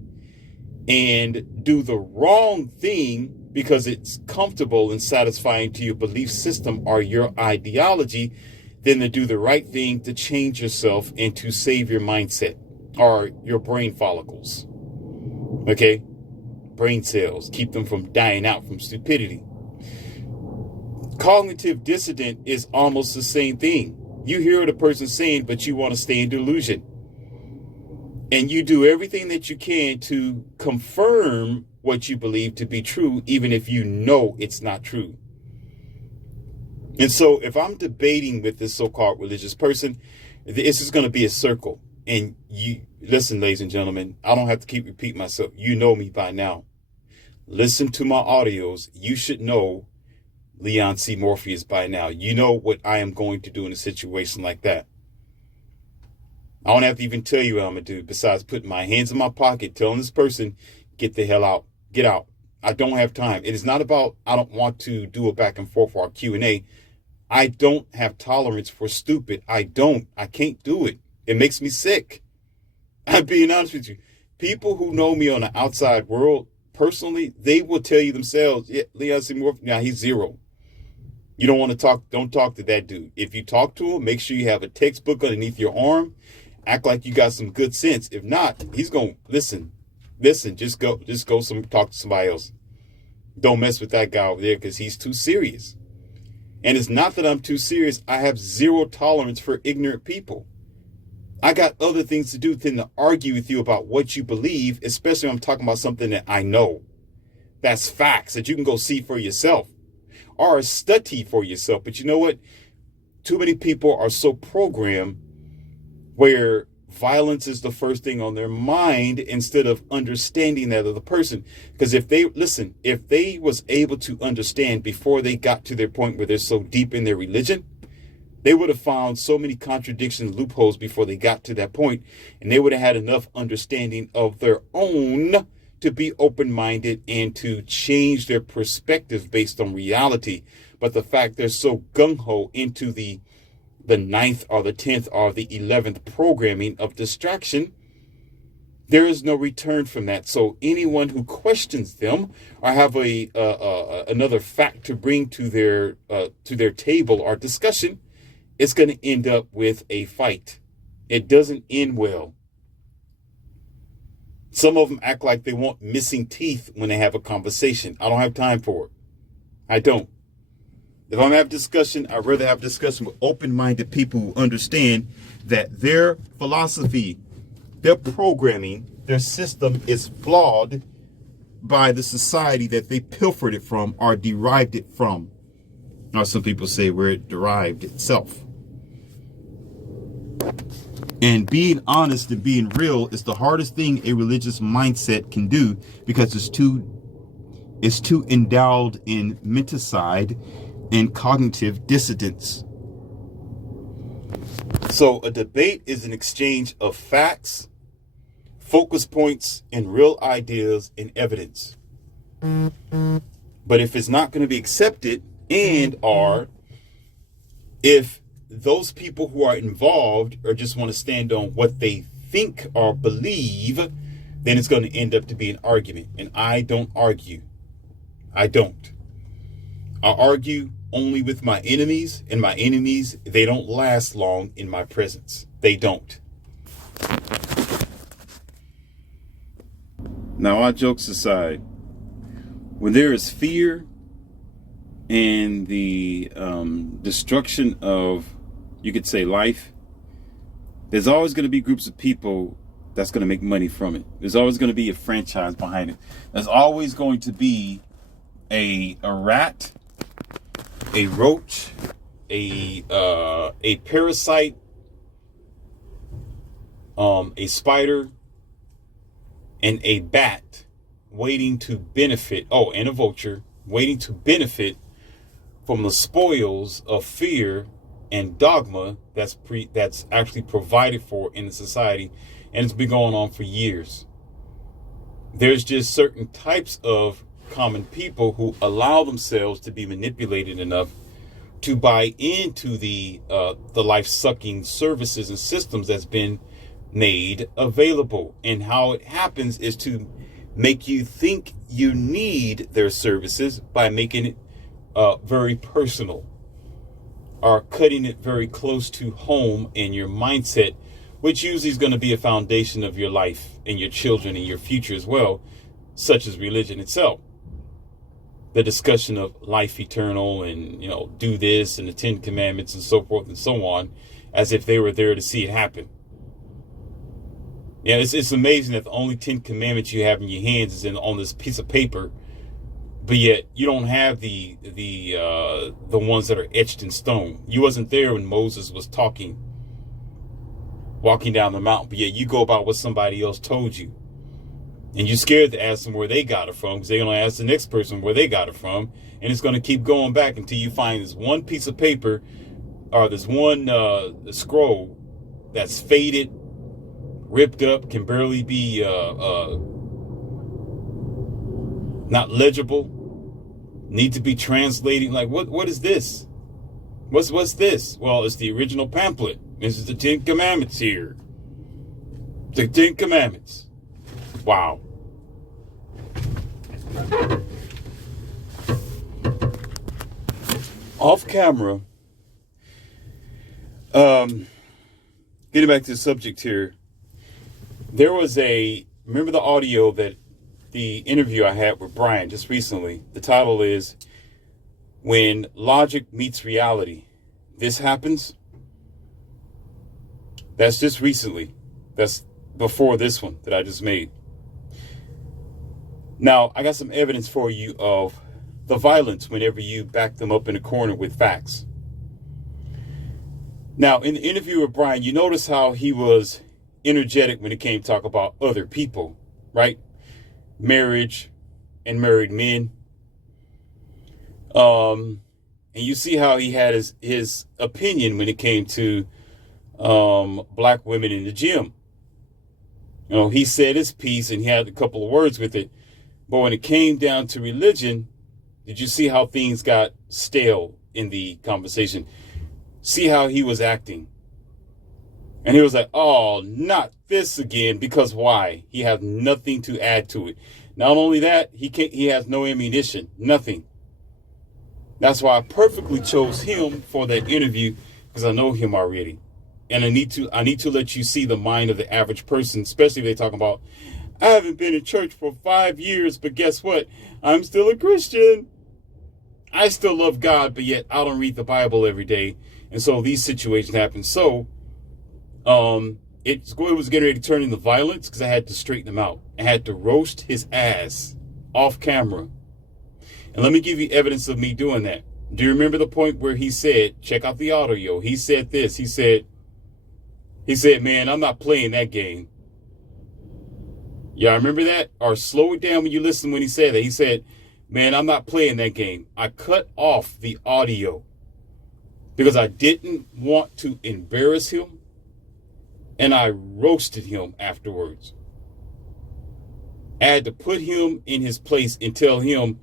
and do the wrong thing because it's comfortable and satisfying to your belief system or your ideology, than to do the right thing to change yourself and to save your mindset or your brain follicles. Okay? Brain cells. Keep them from dying out from stupidity. Cognitive dissonance is almost the same thing. You hear what a person's saying, but you want to stay in delusion. And you do everything that you can to confirm what you believe to be true, even if you know it's not true. And so if I'm debating with this so-called religious person, this is going to be a circle. And you listen, ladies and gentlemen, I don't have to keep repeating myself. You know me by now. Listen to my audios. You should know Leon C. Morpheus by now. You know what I am going to do in a situation like that. I don't have to even tell you what I'm going to do besides putting my hands in my pocket, telling this person, get the hell out, get out. I don't have time. It is not about, I don't want to do a back and forth or Q&A. I don't have tolerance for stupid. I can't do it. It makes me sick. I'm being honest with you. People who know me on the outside world, personally, they will tell you themselves, yeah, Leon C. Morpheus, now he's zero. You don't want to talk, don't talk to that dude. If you talk to him, make sure you have a textbook underneath your arm. Act like you got some good sense. If not, he's going to listen, just go talk to somebody else. Don't mess with that guy over there because he's too serious. And it's not that I'm too serious. I have zero tolerance for ignorant people. I got other things to do than to argue with you about what you believe, especially when I'm talking about something that I know. That's facts that you can go see for yourself or study for yourself. But you know what? Too many people are so programmed where violence is the first thing on their mind instead of understanding that other person. Because if they was able to understand before they got to their point where they're so deep in their religion, they would have found so many contradictions, loopholes before they got to that point, and they would have had enough understanding of their own to be open-minded and to change their perspective based on reality. But the fact they're so gung-ho into the 9th or the 10th or the 11th programming of distraction, there is no return from that. So anyone who questions them or have another fact to bring to their table or discussion, it's going to end up with a fight. It doesn't end well. Some of them act like they want missing teeth when they have a conversation. I don't have time for it. I don't. If I'm going to have discussion, I'd rather have discussion with open-minded people who understand that their philosophy, their programming, their system is flawed by the society that they pilfered it from or derived it from. Or some people say where it derived itself. And being honest and being real is the hardest thing a religious mindset can do because it's too endowed in menticide and cognitive dissonance. So a debate is an exchange of facts, focus points, and real ideas and evidence. But if it's not going to be accepted or if those people who are involved or just want to stand on what they think or believe, then it's going to end up to be an argument. And I don't argue. I don't. I argue only with my enemies, and my enemies, they don't last long in my presence. They don't. Now, all jokes aside, when there is fear and the destruction of, you could say, life, there's always going to be groups of people that's going to make money from it. There's always going to be a franchise behind it. There's always going to be a rat, a roach, a parasite, a spider, and a bat waiting to benefit. Oh, and a vulture waiting to benefit from the spoils of fear and dogma that's actually provided for in the society, and it's been going on for years. There's just certain types of common people who allow themselves to be manipulated enough to buy into the life-sucking services and systems that's been made available. And how it happens is to make you think you need their services by making it very personal, or cutting it very close to home in your mindset, which usually is going to be a foundation of your life and your children and your future as well, such as religion itself. The discussion of life eternal and, do this and the 10 Commandments and so forth and so on, as if they were there to see it happen. Yeah, it's amazing that the only 10 Commandments you have in your hands is on this piece of paper, but yet you don't have the ones that are etched in stone. You wasn't there when Moses was walking down the mountain, but yet you go about what somebody else told you. And you're scared to ask them where they got it from, because they're going to ask the next person where they got it from. And it's going to keep going back until you find this one piece of paper or this one scroll that's faded, ripped up, can barely be not legible, need to be translating. Like, what is this? What's this? Well, it's the original pamphlet. This is the 10 Commandments here. The 10 Commandments. Wow. Off camera, getting back to the subject here, there was remember the audio that the interview I had with Brian just recently? The title is When Logic Meets Reality. This happens. That's just recently. That's before this one that I just made. Now, I got some evidence for you of the violence whenever you back them up in a corner with facts. Now, in the interview with Brian, you notice how he was energetic when it came to talk about other people, right? Marriage and married men. And you see how he had his opinion when it came to black women in the gym. He said his piece and he had a couple of words with it. But when it came down to religion, did you see how things got stale in the conversation? See how he was acting. And he was like, oh, not this again. Because why? He has nothing to add to it. Not only that, he has no ammunition. Nothing. That's why I perfectly chose him for that interview, because I know him already. And I need to let you see the mind of the average person, especially if they're talking about, I haven't been in church for 5 years, but guess what? I'm still a Christian. I still love God, but yet I don't read the Bible every day. And so these situations happen. So it was getting ready to turn into violence because I had to straighten him out. I had to roast his ass off camera. And let me give you evidence of me doing that. Do you remember the point where he said, check out the audio? He said this. He said, man, I'm not playing that game. Yeah, remember that? Or slow it down when you listen when he said that. He said, man, I'm not playing that game. I cut off the audio because I didn't want to embarrass him, and I roasted him afterwards. I had to put him in his place and tell him,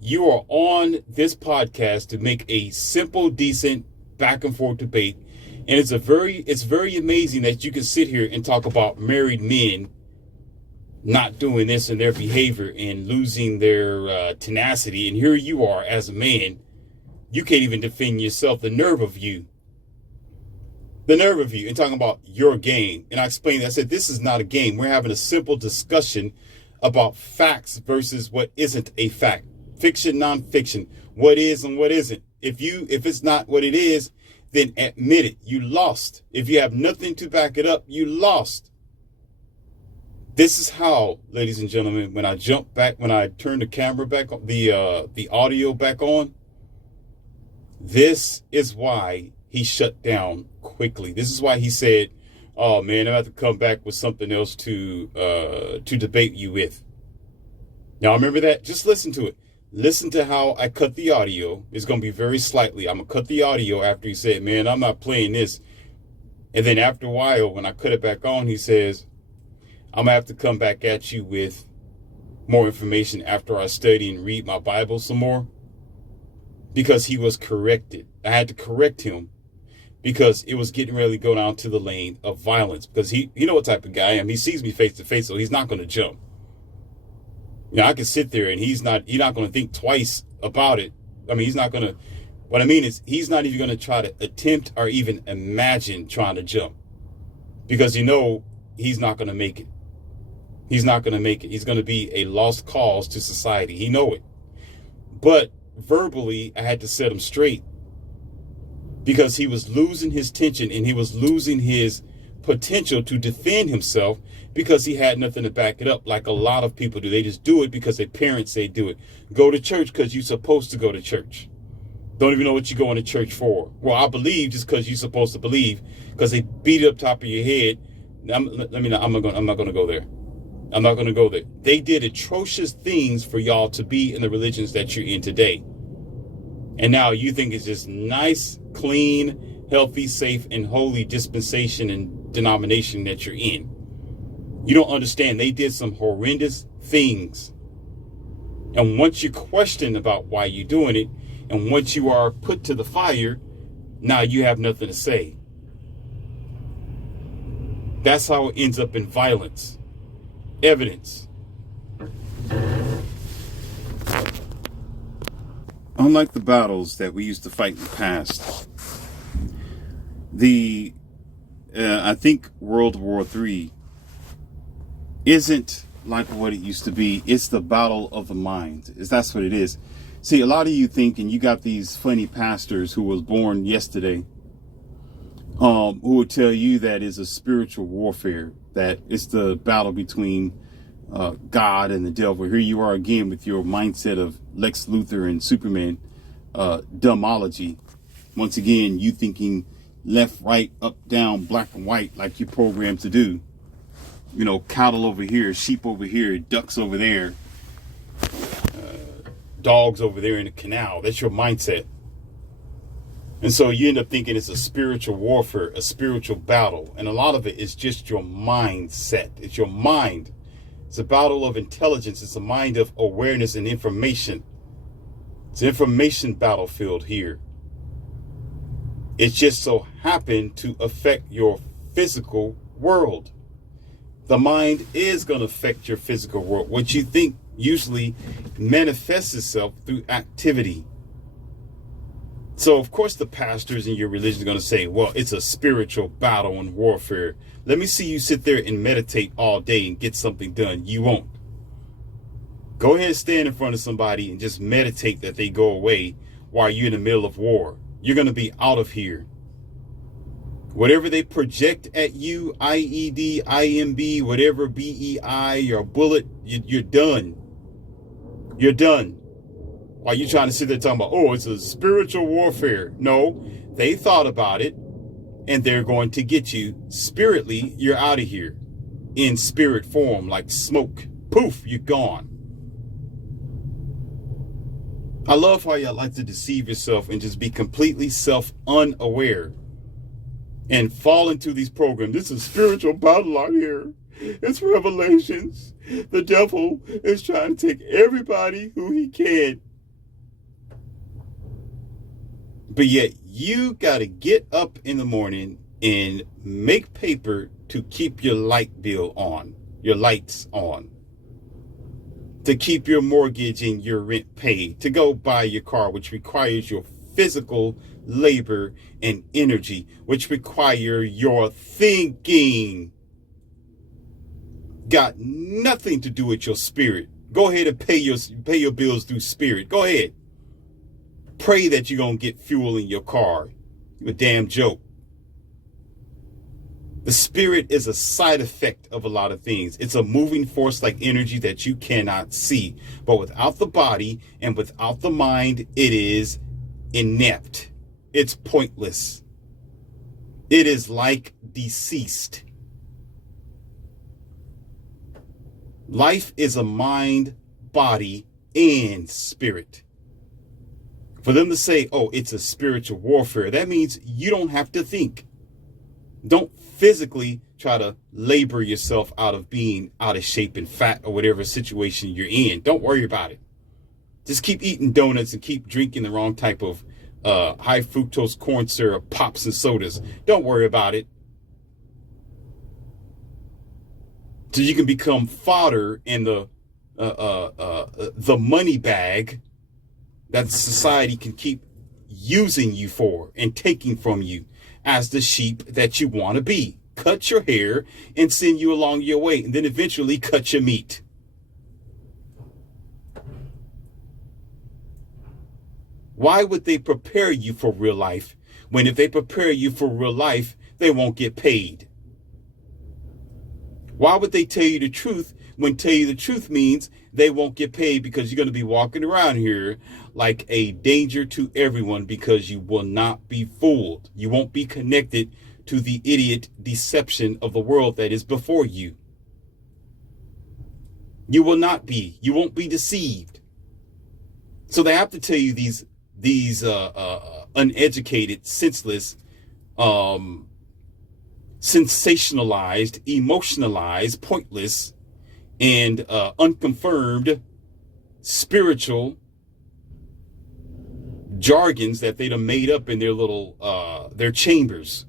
you are on this podcast to make a simple, decent back and forth debate. And it's very amazing that you can sit here and talk about married men not doing this in their behavior and losing their tenacity. And here you are as a man. You can't even defend yourself. The nerve of you. And talking about your game. And I explained, I said, this is not a game. We're having a simple discussion about facts versus what isn't a fact. Fiction, nonfiction. What is and what isn't. If it's not what it is, then admit it. You lost. If you have nothing to back it up, you lost. This is how, ladies and gentlemen, when I turn the camera back on, the audio back on, this is why he shut down quickly. This is why he said, oh man, I have to come back with something else to debate you with. Now remember that? Just listen to it. Listen to how I cut the audio. It's going to be very slightly. I'm going to cut the audio after he said, man, I'm not playing this. And then after a while, when I cut it back on, he says, I'm going to have to come back at you with more information after I study and read my Bible some more. because he was corrected. I had to correct him because it was getting ready to go down to the lane of violence, because he know what type of guy I am. He sees me face to face, so he's not going to jump. You know, I can sit there and he's not going to think twice about it. I mean, he's not going to, what I mean is he's not even going to try to attempt or even imagine trying to jump, because he's not going to make it. He's not going to make it. He's going to be a lost cause to society. He know it. But verbally, I had to set him straight, because he was losing his tension and he was losing his potential to defend himself, because he had nothing to back it up, like a lot of people do. They just do it because their parents say do it. Go to church because you're supposed to go to church. Don't even know what you're going to church for. Well, I believe just because you're supposed to believe, because they beat it up top of your head. I'm not going to go there. I'm not going to go there. They did atrocious things for y'all to be in the religions that you're in today. And now you think it's just nice, clean, healthy, safe, and holy dispensation and denomination that you're in. You don't understand. They did some horrendous things. And once you question about why you're doing it, and once you are put to the fire, now you have nothing to say. That's how it ends up in violence. Evidence. Unlike the battles that we used to fight in the past, I think World War III isn't like what it used to be. It's the battle of the mind. That's what it is. See, a lot of you think, and you got these funny pastors who was born yesterday, who will tell you that is a spiritual warfare, that it's the battle between God and the devil. Here you are again with your mindset of Lex Luthor and Superman dumbology. Once again, you thinking left, right, up, down, black and white, like you're programmed to do. You know, cattle over here, sheep over here, ducks over there, dogs over there in the canal. That's your mindset. And so you end up thinking it's a spiritual warfare, a spiritual battle. And a lot of it is just your mindset. It's your mind. It's a battle of intelligence. It's a mind of awareness and information. It's an information battlefield here. It just so happened to affect your physical world. The mind is going to affect your physical world. What you think usually manifests itself through activity. So, of course, the pastors in your religion are going to say, well, it's a spiritual battle and warfare. Let me see you sit there and meditate all day and get something done. You won't. Go ahead and stand in front of somebody and just meditate that they go away while you're in the middle of war. You're going to be out of here. Whatever they project at you, IED, IMB, whatever BEI, your bullet, you're done. You're done. While you're trying to sit there talking about, oh, it's a spiritual warfare. No, they thought about it, and they're going to get you. Spiritly, you're out of here. In spirit form, like smoke. Poof, you're gone. I love how y'all like to deceive yourself and just be completely self-unaware and fall into these programs. This is a spiritual battle out here. It's revelations. The devil is trying to take everybody who he can. But yet you got to get up in the morning and make paper to keep your light bill on, your lights on, to keep your mortgage and your rent paid, to go buy your car, which requires your physical labor and energy, which require your thinking. Got nothing to do with your spirit. Go ahead and pay your bills through spirit. Go ahead. Pray that you're going to get fuel in your car. You a damn joke. The spirit is a side effect of a lot of things. It's a moving force like energy that you cannot see. But without the body and without the mind, it is inept. It's pointless. It is like deceased. Life is a mind, body, and spirit. For them to say, oh, it's a spiritual warfare, that means you don't have to think. Don't physically try to labor yourself out of being out of shape and fat or whatever situation you're in. Don't worry about it. Just keep eating donuts and keep drinking the wrong type of high fructose corn syrup, pops and sodas. Don't worry about it. So you can become fodder in the money bag that society can keep using you for and taking from you as the sheep that you want to be. Cut your hair and send you along your way, and then eventually cut your meat. Why would they prepare you for real life when if they prepare you for real life, they won't get paid? Why would they tell you the truth when tell you the truth means they won't get paid, because you're going to be walking around here like a danger to everyone because you will not be fooled. You won't be connected to the idiot deception of the world that is before you. You will not be. You won't be deceived. So they have to tell you these uneducated, senseless, sensationalized, emotionalized, pointless, and unconfirmed spiritual jargons that they done made up in their little their chambers,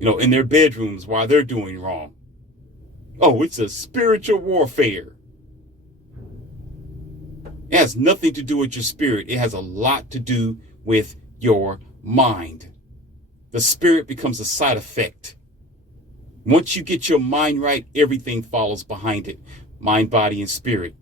in their bedrooms while they're doing wrong. Oh, it's a spiritual warfare. It has nothing to do with your spirit. It has a lot to do with your mind. The spirit becomes a side effect. Once you get your mind right, everything follows behind it. Mind, body, and spirit.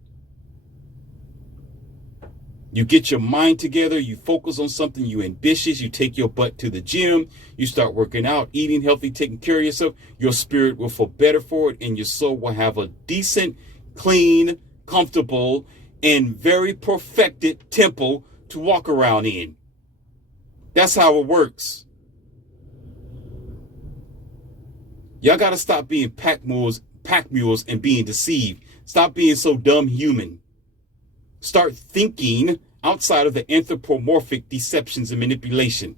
You get your mind together, you focus on something, you ambitious, you take your butt to the gym, you start working out, eating healthy, taking care of yourself, your spirit will feel better for it, and your soul will have a decent, clean, comfortable, and very perfected temple to walk around in. That's how it works. Y'all got to stop being pack mules and being deceived. Stop being so dumb human. Start thinking outside of the anthropomorphic deceptions and manipulation.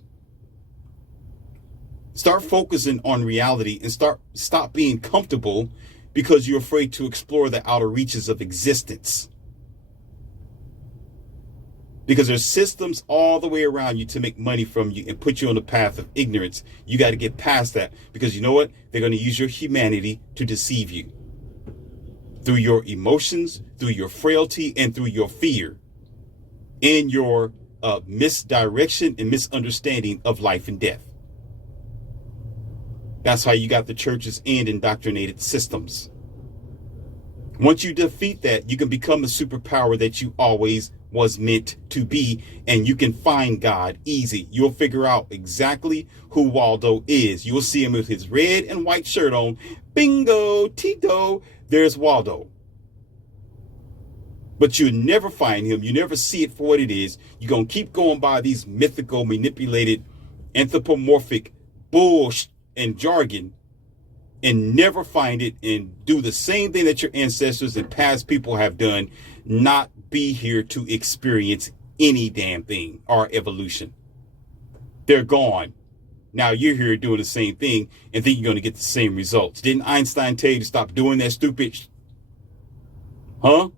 Start focusing on reality and stop being comfortable because you're afraid to explore the outer reaches of existence. Because there's systems all the way around you to make money from you and put you on the path of ignorance. You got to get past that, because you know what? They're going to use your humanity to deceive you. Through your emotions, through your frailty, and through your fear. And your misdirection and misunderstanding of life and death. That's how you got the churches and indoctrinated systems. Once you defeat that, you can become the superpower that you always was meant to be, and you can find God easy. You'll figure out exactly who Waldo is. You'll see him with his red and white shirt on. Bingo, Tito, there's Waldo. But you never find him. You never see it for what it is. You're going to keep going by these mythical, manipulated, anthropomorphic bullshit and jargon, and never find it and do the same thing that your ancestors and past people have done, not be here to experience any damn thing or evolution. They're gone. Now you're here doing the same thing and think you're going to get the same results. Didn't Einstein tell you to stop doing that stupid Huh?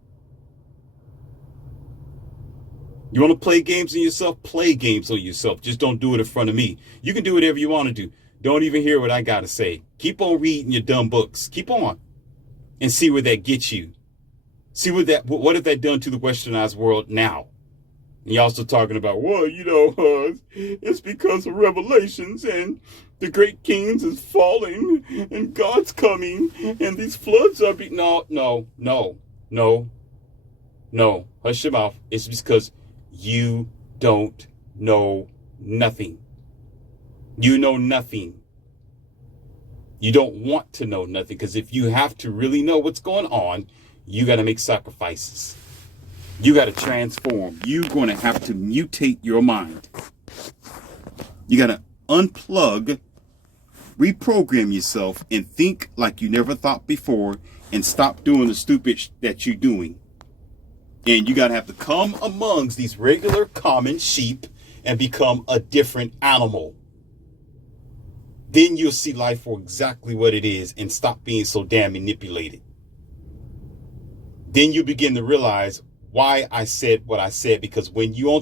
You want to play games on yourself? Play games on yourself. Just don't do it in front of me. You can do whatever you want to do. Don't even hear what I got to say. Keep on reading your dumb books. Keep on. And see where that gets you. See what have that done to the westernized world now? And you're also talking about, well, it's because of Revelations and the great kings is falling and God's coming and these floods are being... No. Hush your mouth. It's because you don't know nothing. You know nothing. You don't want to know nothing, because if you have to really know what's going on, you got to make sacrifices. You got to transform. You're going to have to mutate your mind. You got to unplug, reprogram yourself, and think like you never thought before, and stop doing the stupid that you're doing. And you got to have to come amongst these regular common sheep and become a different animal. Then you'll see life for exactly what it is and stop being so damn manipulated. Then you begin to realize why I said what I said, because when you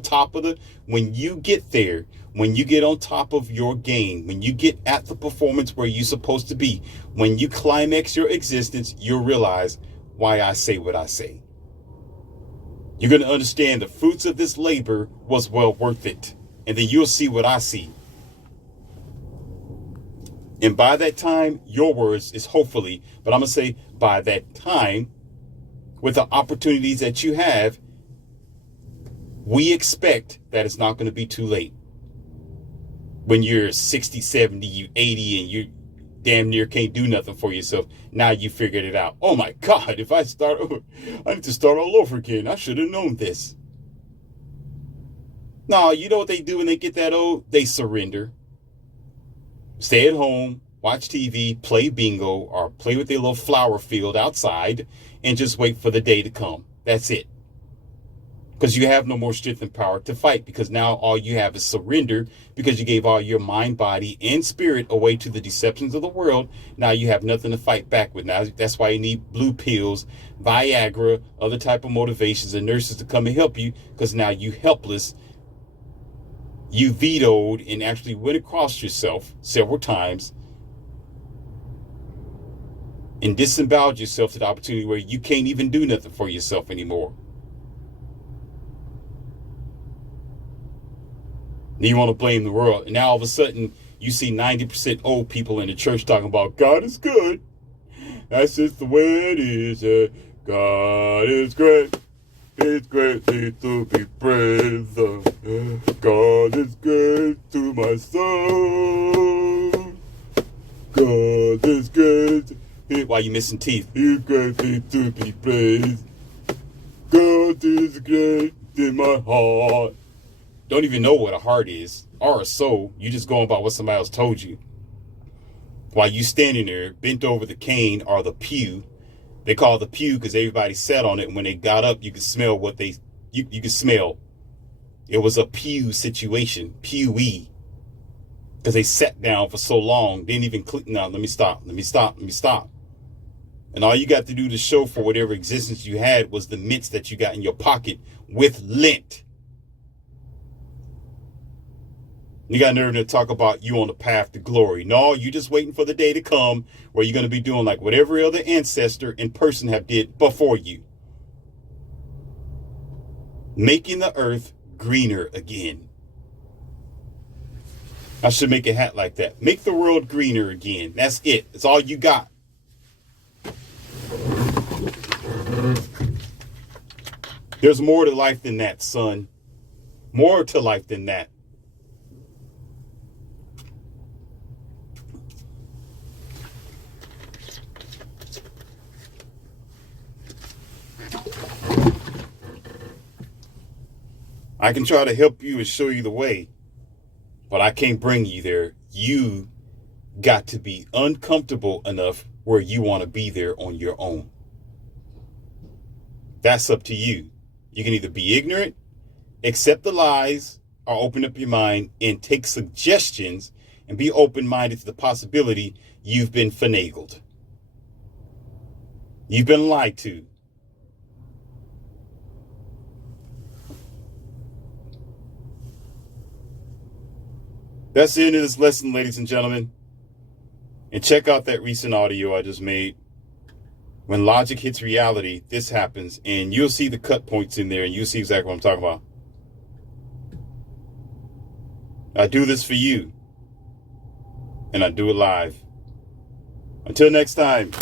when you get there, when you get on top of your game, when you get at the performance where you're supposed to be, when you climax your existence, you'll realize why I say what I say. You're going to understand the fruits of this labor was well worth it. And then you'll see what I see. And by that time, your words is hopefully, but I'm going to say by that time, with the opportunities that you have, we expect that it's not going to be too late. When you're 60, 70, you 80, and you damn near can't do nothing for yourself. Now you figured it out. Oh my God, if I start over, I need to start all over again. I should have known this. No, you know what they do when they get that old? They surrender. Stay at home, watch TV, play bingo, or play with their little flower field outside, and just wait for the day to come. That's it. Because you have no more strength and power to fight, because now all you have is surrender, because you gave all your mind, body, and spirit away to the deceptions of the world. Now you have nothing to fight back with. Now that's why you need blue pills, Viagra, other type of motivations, and nurses to come and help you, because now you helpless. You vetoed and actually went across yourself several times and disemboweled yourself to the opportunity where you can't even do nothing for yourself anymore. Then you want to blame the world. And now all of a sudden you see 90% old people in the church talking about God is good. That's just the way it is. God is great. It's great to be praised. God is great to my soul. God is great. Why you missing teeth? He's great to be praised. God is great in my heart. Don't even know what a heart is or a soul. You just going by what somebody else told you. While you standing there bent over the cane or the pew. They call it the pew because everybody sat on it, and when they got up, you could smell what you could smell. It was a pew situation, pew-y, because they sat down for so long, didn't even click. No, let me stop. And all you got to do to show for whatever existence you had was the mints that you got in your pocket with lint. You got nerve to talk about you on the path to glory. No, you just waiting for the day to come where you're going to be doing like whatever other ancestor and person have did before you. Making the earth greener again. I should make a hat like that. Make the world greener again. That's it. That's all you got. There's more to life than that, son. More to life than that. I can try to help you and show you the way, but I can't bring you there. You got to be uncomfortable enough where you want to be there on your own. That's up to you. You can either be ignorant, accept the lies, or open up your mind and take suggestions and be open-minded to the possibility you've been finagled. You've been lied to. That's the end of this lesson, ladies and gentlemen. And check out that recent audio I just made. When logic hits reality, this happens. And you'll see the cut points in there, and you'll see exactly what I'm talking about. I do this for you. And I do it live. Until next time.